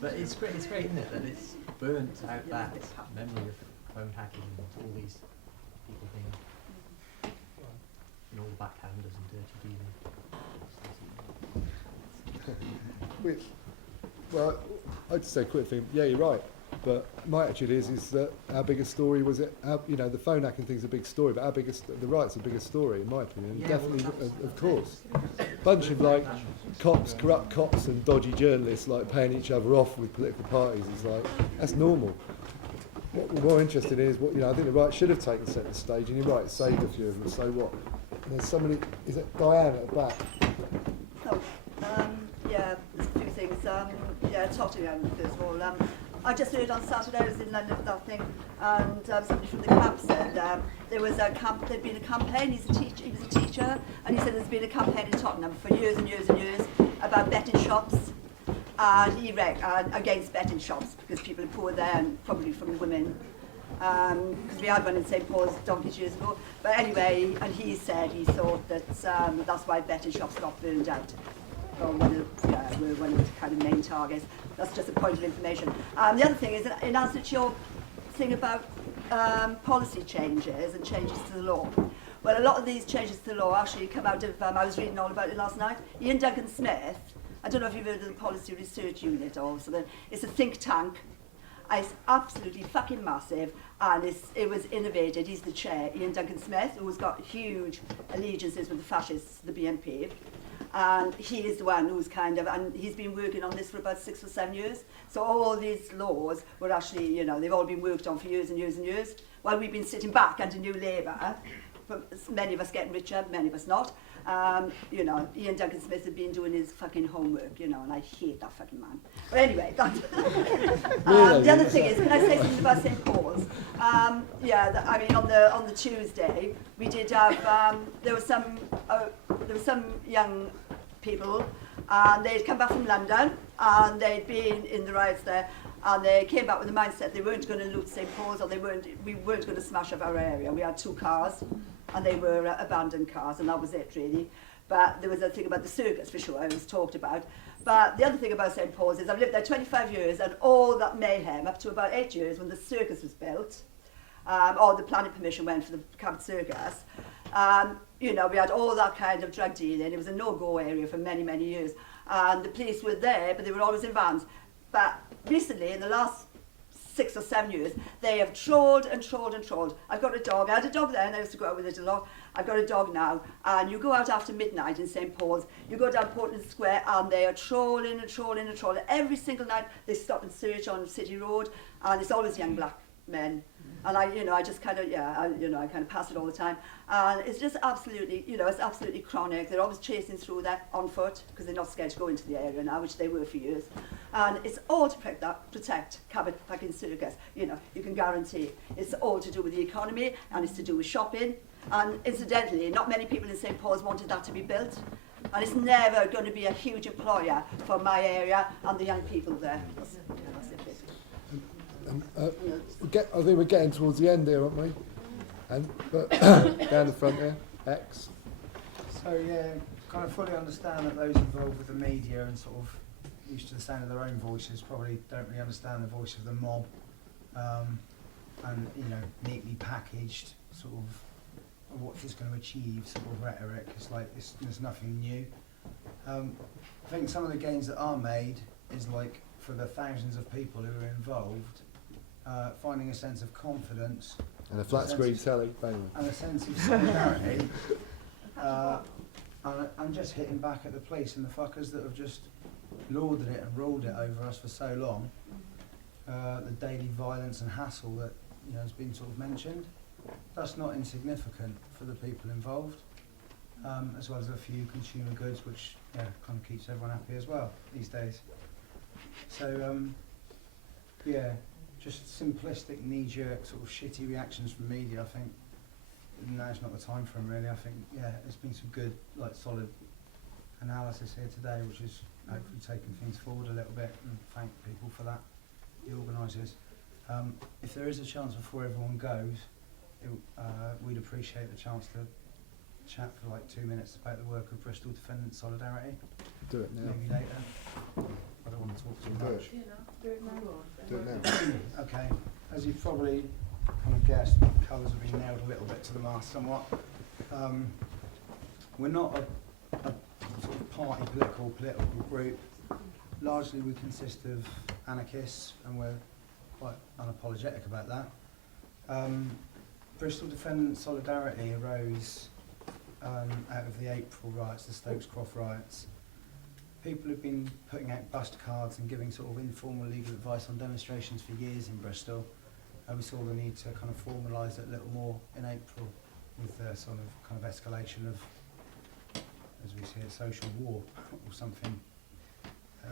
But it's great, isn't it, that it's burnt out that memory of phone hacking and all these people being, and all the backhanders and dirty dealing. Well, I'd just say a quick thing. Yeah, you're right. But my attitude is that our biggest story was it. You know, the phone hacking thing's a big story, but the riots are the biggest story, in my opinion. Yeah, definitely, of course. Bunch of like cops, corrupt cops, and dodgy journalists like paying each other off with political parties. Is like that's normal. What we're more interested in is what, you know. I think the riots should have taken centre stage, and you're right, it saved a few of them. So what? There's somebody. Is it Diane at the back? Oh, yeah, there's a few things. Yeah, Tottenham, first of all. I just heard on Saturday, I was in London for that thing, and somebody from the camp said there was a camp, there'd been a campaign, he was a teacher, and he said there's been a campaign in Tottenham for years and years and years about betting shops, and against betting shops, because people are poor there, and probably from the women, because we had one in St Paul's donkeys years ago. But anyway, and he said he thought that that's why betting shops got burned out. Or were one of the kind of main targets. That's just a point of information. The other thing is, in answer to your thing about policy changes and changes to the law, well, a lot of these changes to the law actually come out of, I was reading all about it last night, Ian Duncan Smith. I don't know if you've heard of the Policy Research Unit or something. It's a think tank. It's absolutely fucking massive, and it was innovated. He's the chair, Ian Duncan Smith, who's got huge allegiances with the fascists, the BNP. And he is the one who's and he's been working on this for about 6 or 7 years. So all these laws were actually, you know, they've all been worked on for years and years and years, while we've been sitting back under New Labour, many of us getting richer, many of us not. You know, Ian Duncan Smith had been doing his fucking homework, you know, and I hate that fucking man. But anyway, that's the other thing is, can I say something about St Paul's? Yeah, I mean, on the Tuesday, we did have, there was some young people, and they'd come back from London, and they'd been in the riots there, and they came back with the mindset they weren't going to loot St Paul's, or we weren't going to smash up our area. We had 2 cars, and they were abandoned cars, and that was it really. But there was a thing about the circus for sure, it was talked about. But the other thing about St Paul's is I've lived there 25 years, and all that mayhem up to about 8 years when the circus was built, or the planning permission went for the camp circus. You know, we had all that kind of drug dealing. It was a no-go area for many, many years. And the police were there, but they were always in vans. But recently, in the last 6 or 7 years, they have trolled and trolled and trolled. I've got a dog. I had a dog there, and I used to go out with it a lot. I've got a dog now, and you go out after midnight in St Paul's, you go down Portland Square, and they are trolling and trolling and trolling. Every single night they stop and search on City Road, and it's always young black men. And I just kind of, I kind of pass it all the time. And it's just absolutely, it's absolutely chronic. They're always chasing through that on foot because they're not scared to go into the area now, which they were for years. And it's all to protect Cabot fucking Circus. You can guarantee. It's all to do with the economy, and it's to do with shopping. And incidentally, not many people in St Paul's wanted that to be built. And it's never going to be a huge employer for my area and the young people there. That's it, basically. I think we're getting towards the end there, aren't we? But down the front there, X. So yeah, kind of fully understand that those involved with the media and sort of used to the sound of their own voices probably don't really understand the voice of the mob, and neatly packaged sort of what it's going to achieve sort of rhetoric. It's like there's nothing new. I think some of the gains that are made is like for the thousands of people who are involved. Finding a sense of confidence and a flat screen telly, and a sense of solidarity, and just hitting back at the police and the fuckers that have just lauded it and ruled it over us for so long. The daily violence and hassle that has been sort of mentioned, that's not insignificant for the people involved, as well as a few consumer goods, which kind of keeps everyone happy as well these days. So just simplistic, knee-jerk, sort of shitty reactions from media. I think now's not the time for them, really. I think, there's been some good, solid analysis here today, which is hopefully taking things forward a little bit, and thank people for that, the organisers. If there is a chance before everyone goes, we'd appreciate the chance to chat for 2 minutes about the work of Bristol Defendant Solidarity. Do it now. Maybe later. I don't want to talk too much. Do it now. Do it now. Okay, as you've probably kind of guessed, colours have been nailed a little bit to the mast somewhat. We're not a sort of party political group. Largely we consist of anarchists, and we're quite unapologetic about that. Bristol Defendant Solidarity arose out of the April riots, the Stokes Croft riots. People have been putting out bust cards and giving sort of informal legal advice on demonstrations for years in Bristol. We saw the need to kind of formalise it a little more in April with the sort of kind of escalation of, as we see it, social war or something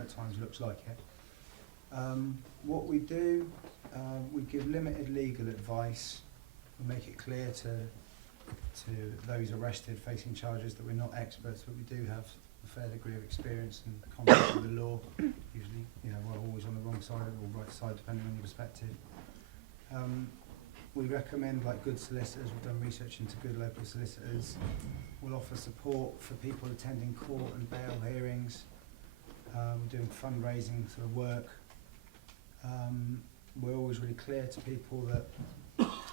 at times looks like it. What we do, we give limited legal advice. We make it clear to those arrested facing charges that we're not experts, but we do have a fair degree of experience and contact with the law. Usually, we're always on the wrong side or right side, depending on your perspective. We recommend good solicitors. We've done research into good local solicitors. We'll offer support for people attending court and bail hearings. We're doing fundraising sort of work. We're always really clear to people that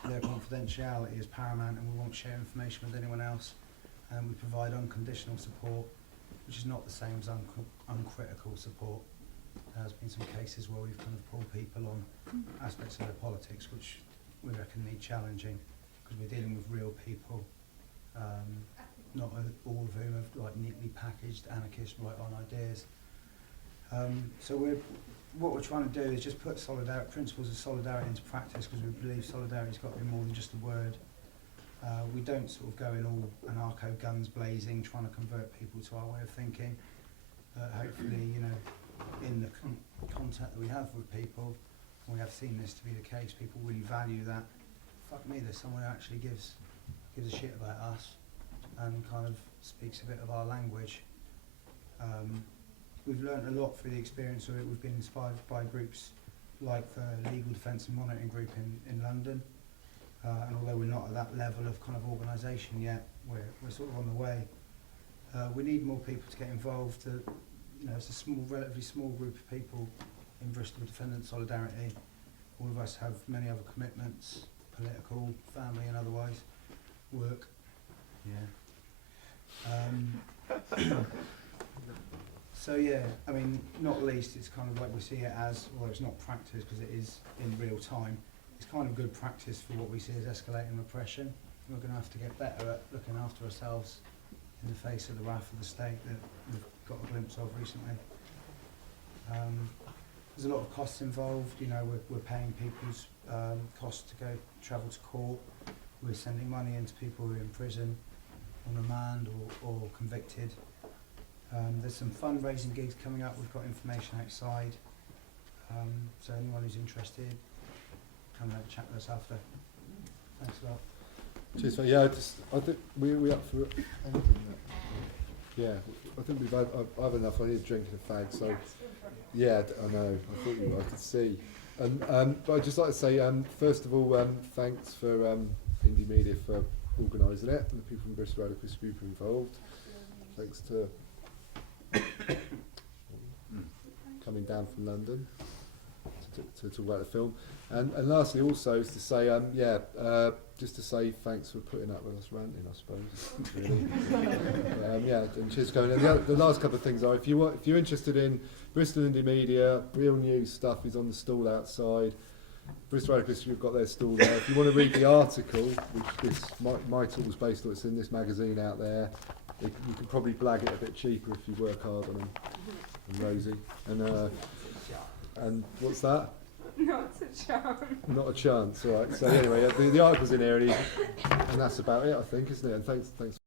their confidentiality is paramount, and we won't share information with anyone else. And we provide unconditional support, which is not the same as uncritical support. There's been some cases where we've kind of pulled people on aspects of their politics, which we reckon need challenging, because we're dealing with real people, not all of whom have neatly packaged anarchist right-on ideas. So what we're trying to do is just put principles of solidarity into practice, because we believe solidarity's got to be more than just a word. We don't sort of go in all anarcho guns blazing, trying to convert people to our way of thinking. Hopefully, in the contact that we have with people, and we have seen this to be the case, people really value that. Fuck me, there's someone who actually gives a shit about us and kind of speaks a bit of our language. We've learned a lot through the experience of it. We've been inspired by groups like the Legal Defence and Monitoring Group in London. And although we're not at that level of kind of organisation yet, we're sort of on the way. We need more people to get involved. It's a relatively small group of people in Bristol Defendant Solidarity. All of us have many other commitments, political, family and otherwise, work. So not least, it's kind of like we see it as, although it's not practice because it is in real time, it's kind of good practice for what we see as escalating repression. we're going to have to get better at looking after ourselves in the face of the wrath of the state that we've got a glimpse of recently. There's a lot of costs involved. You know, we're paying people's costs to go travel to court. We're sending money into people who are in prison, on remand or convicted. There's some fundraising gigs coming up. We've got information outside. So anyone who's interested, come and have a chat with us after. Thanks a lot. Cheers, mate. Yeah, I think we up for anything. Yeah, I think we've had I've enough. I need a drink and a fag. So yeah, I know. I thought I could see. And but I'd just like to say, first of all, thanks for Indie Media for organising it, and the people from Bristol Radicalist Group involved. Thanks to coming down from London to talk about the film. And lastly also is to say, just to say thanks for putting up with us ranting, I suppose. Really. Yeah, and cheers going. And the last couple of things are, if you're interested in Bristol Indie Media, real news stuff is on the stall outside. Bristol Radicalist, you've got their stall there. If you want to read the article, which my tool was based on, it's in this magazine out there. You can probably blag it a bit cheaper if you work hard on them. And Rosie. And what's that? Not a chance. Not a chance, all right. So anyway, the article's in here, and that's about it, I think, isn't it? And thanks.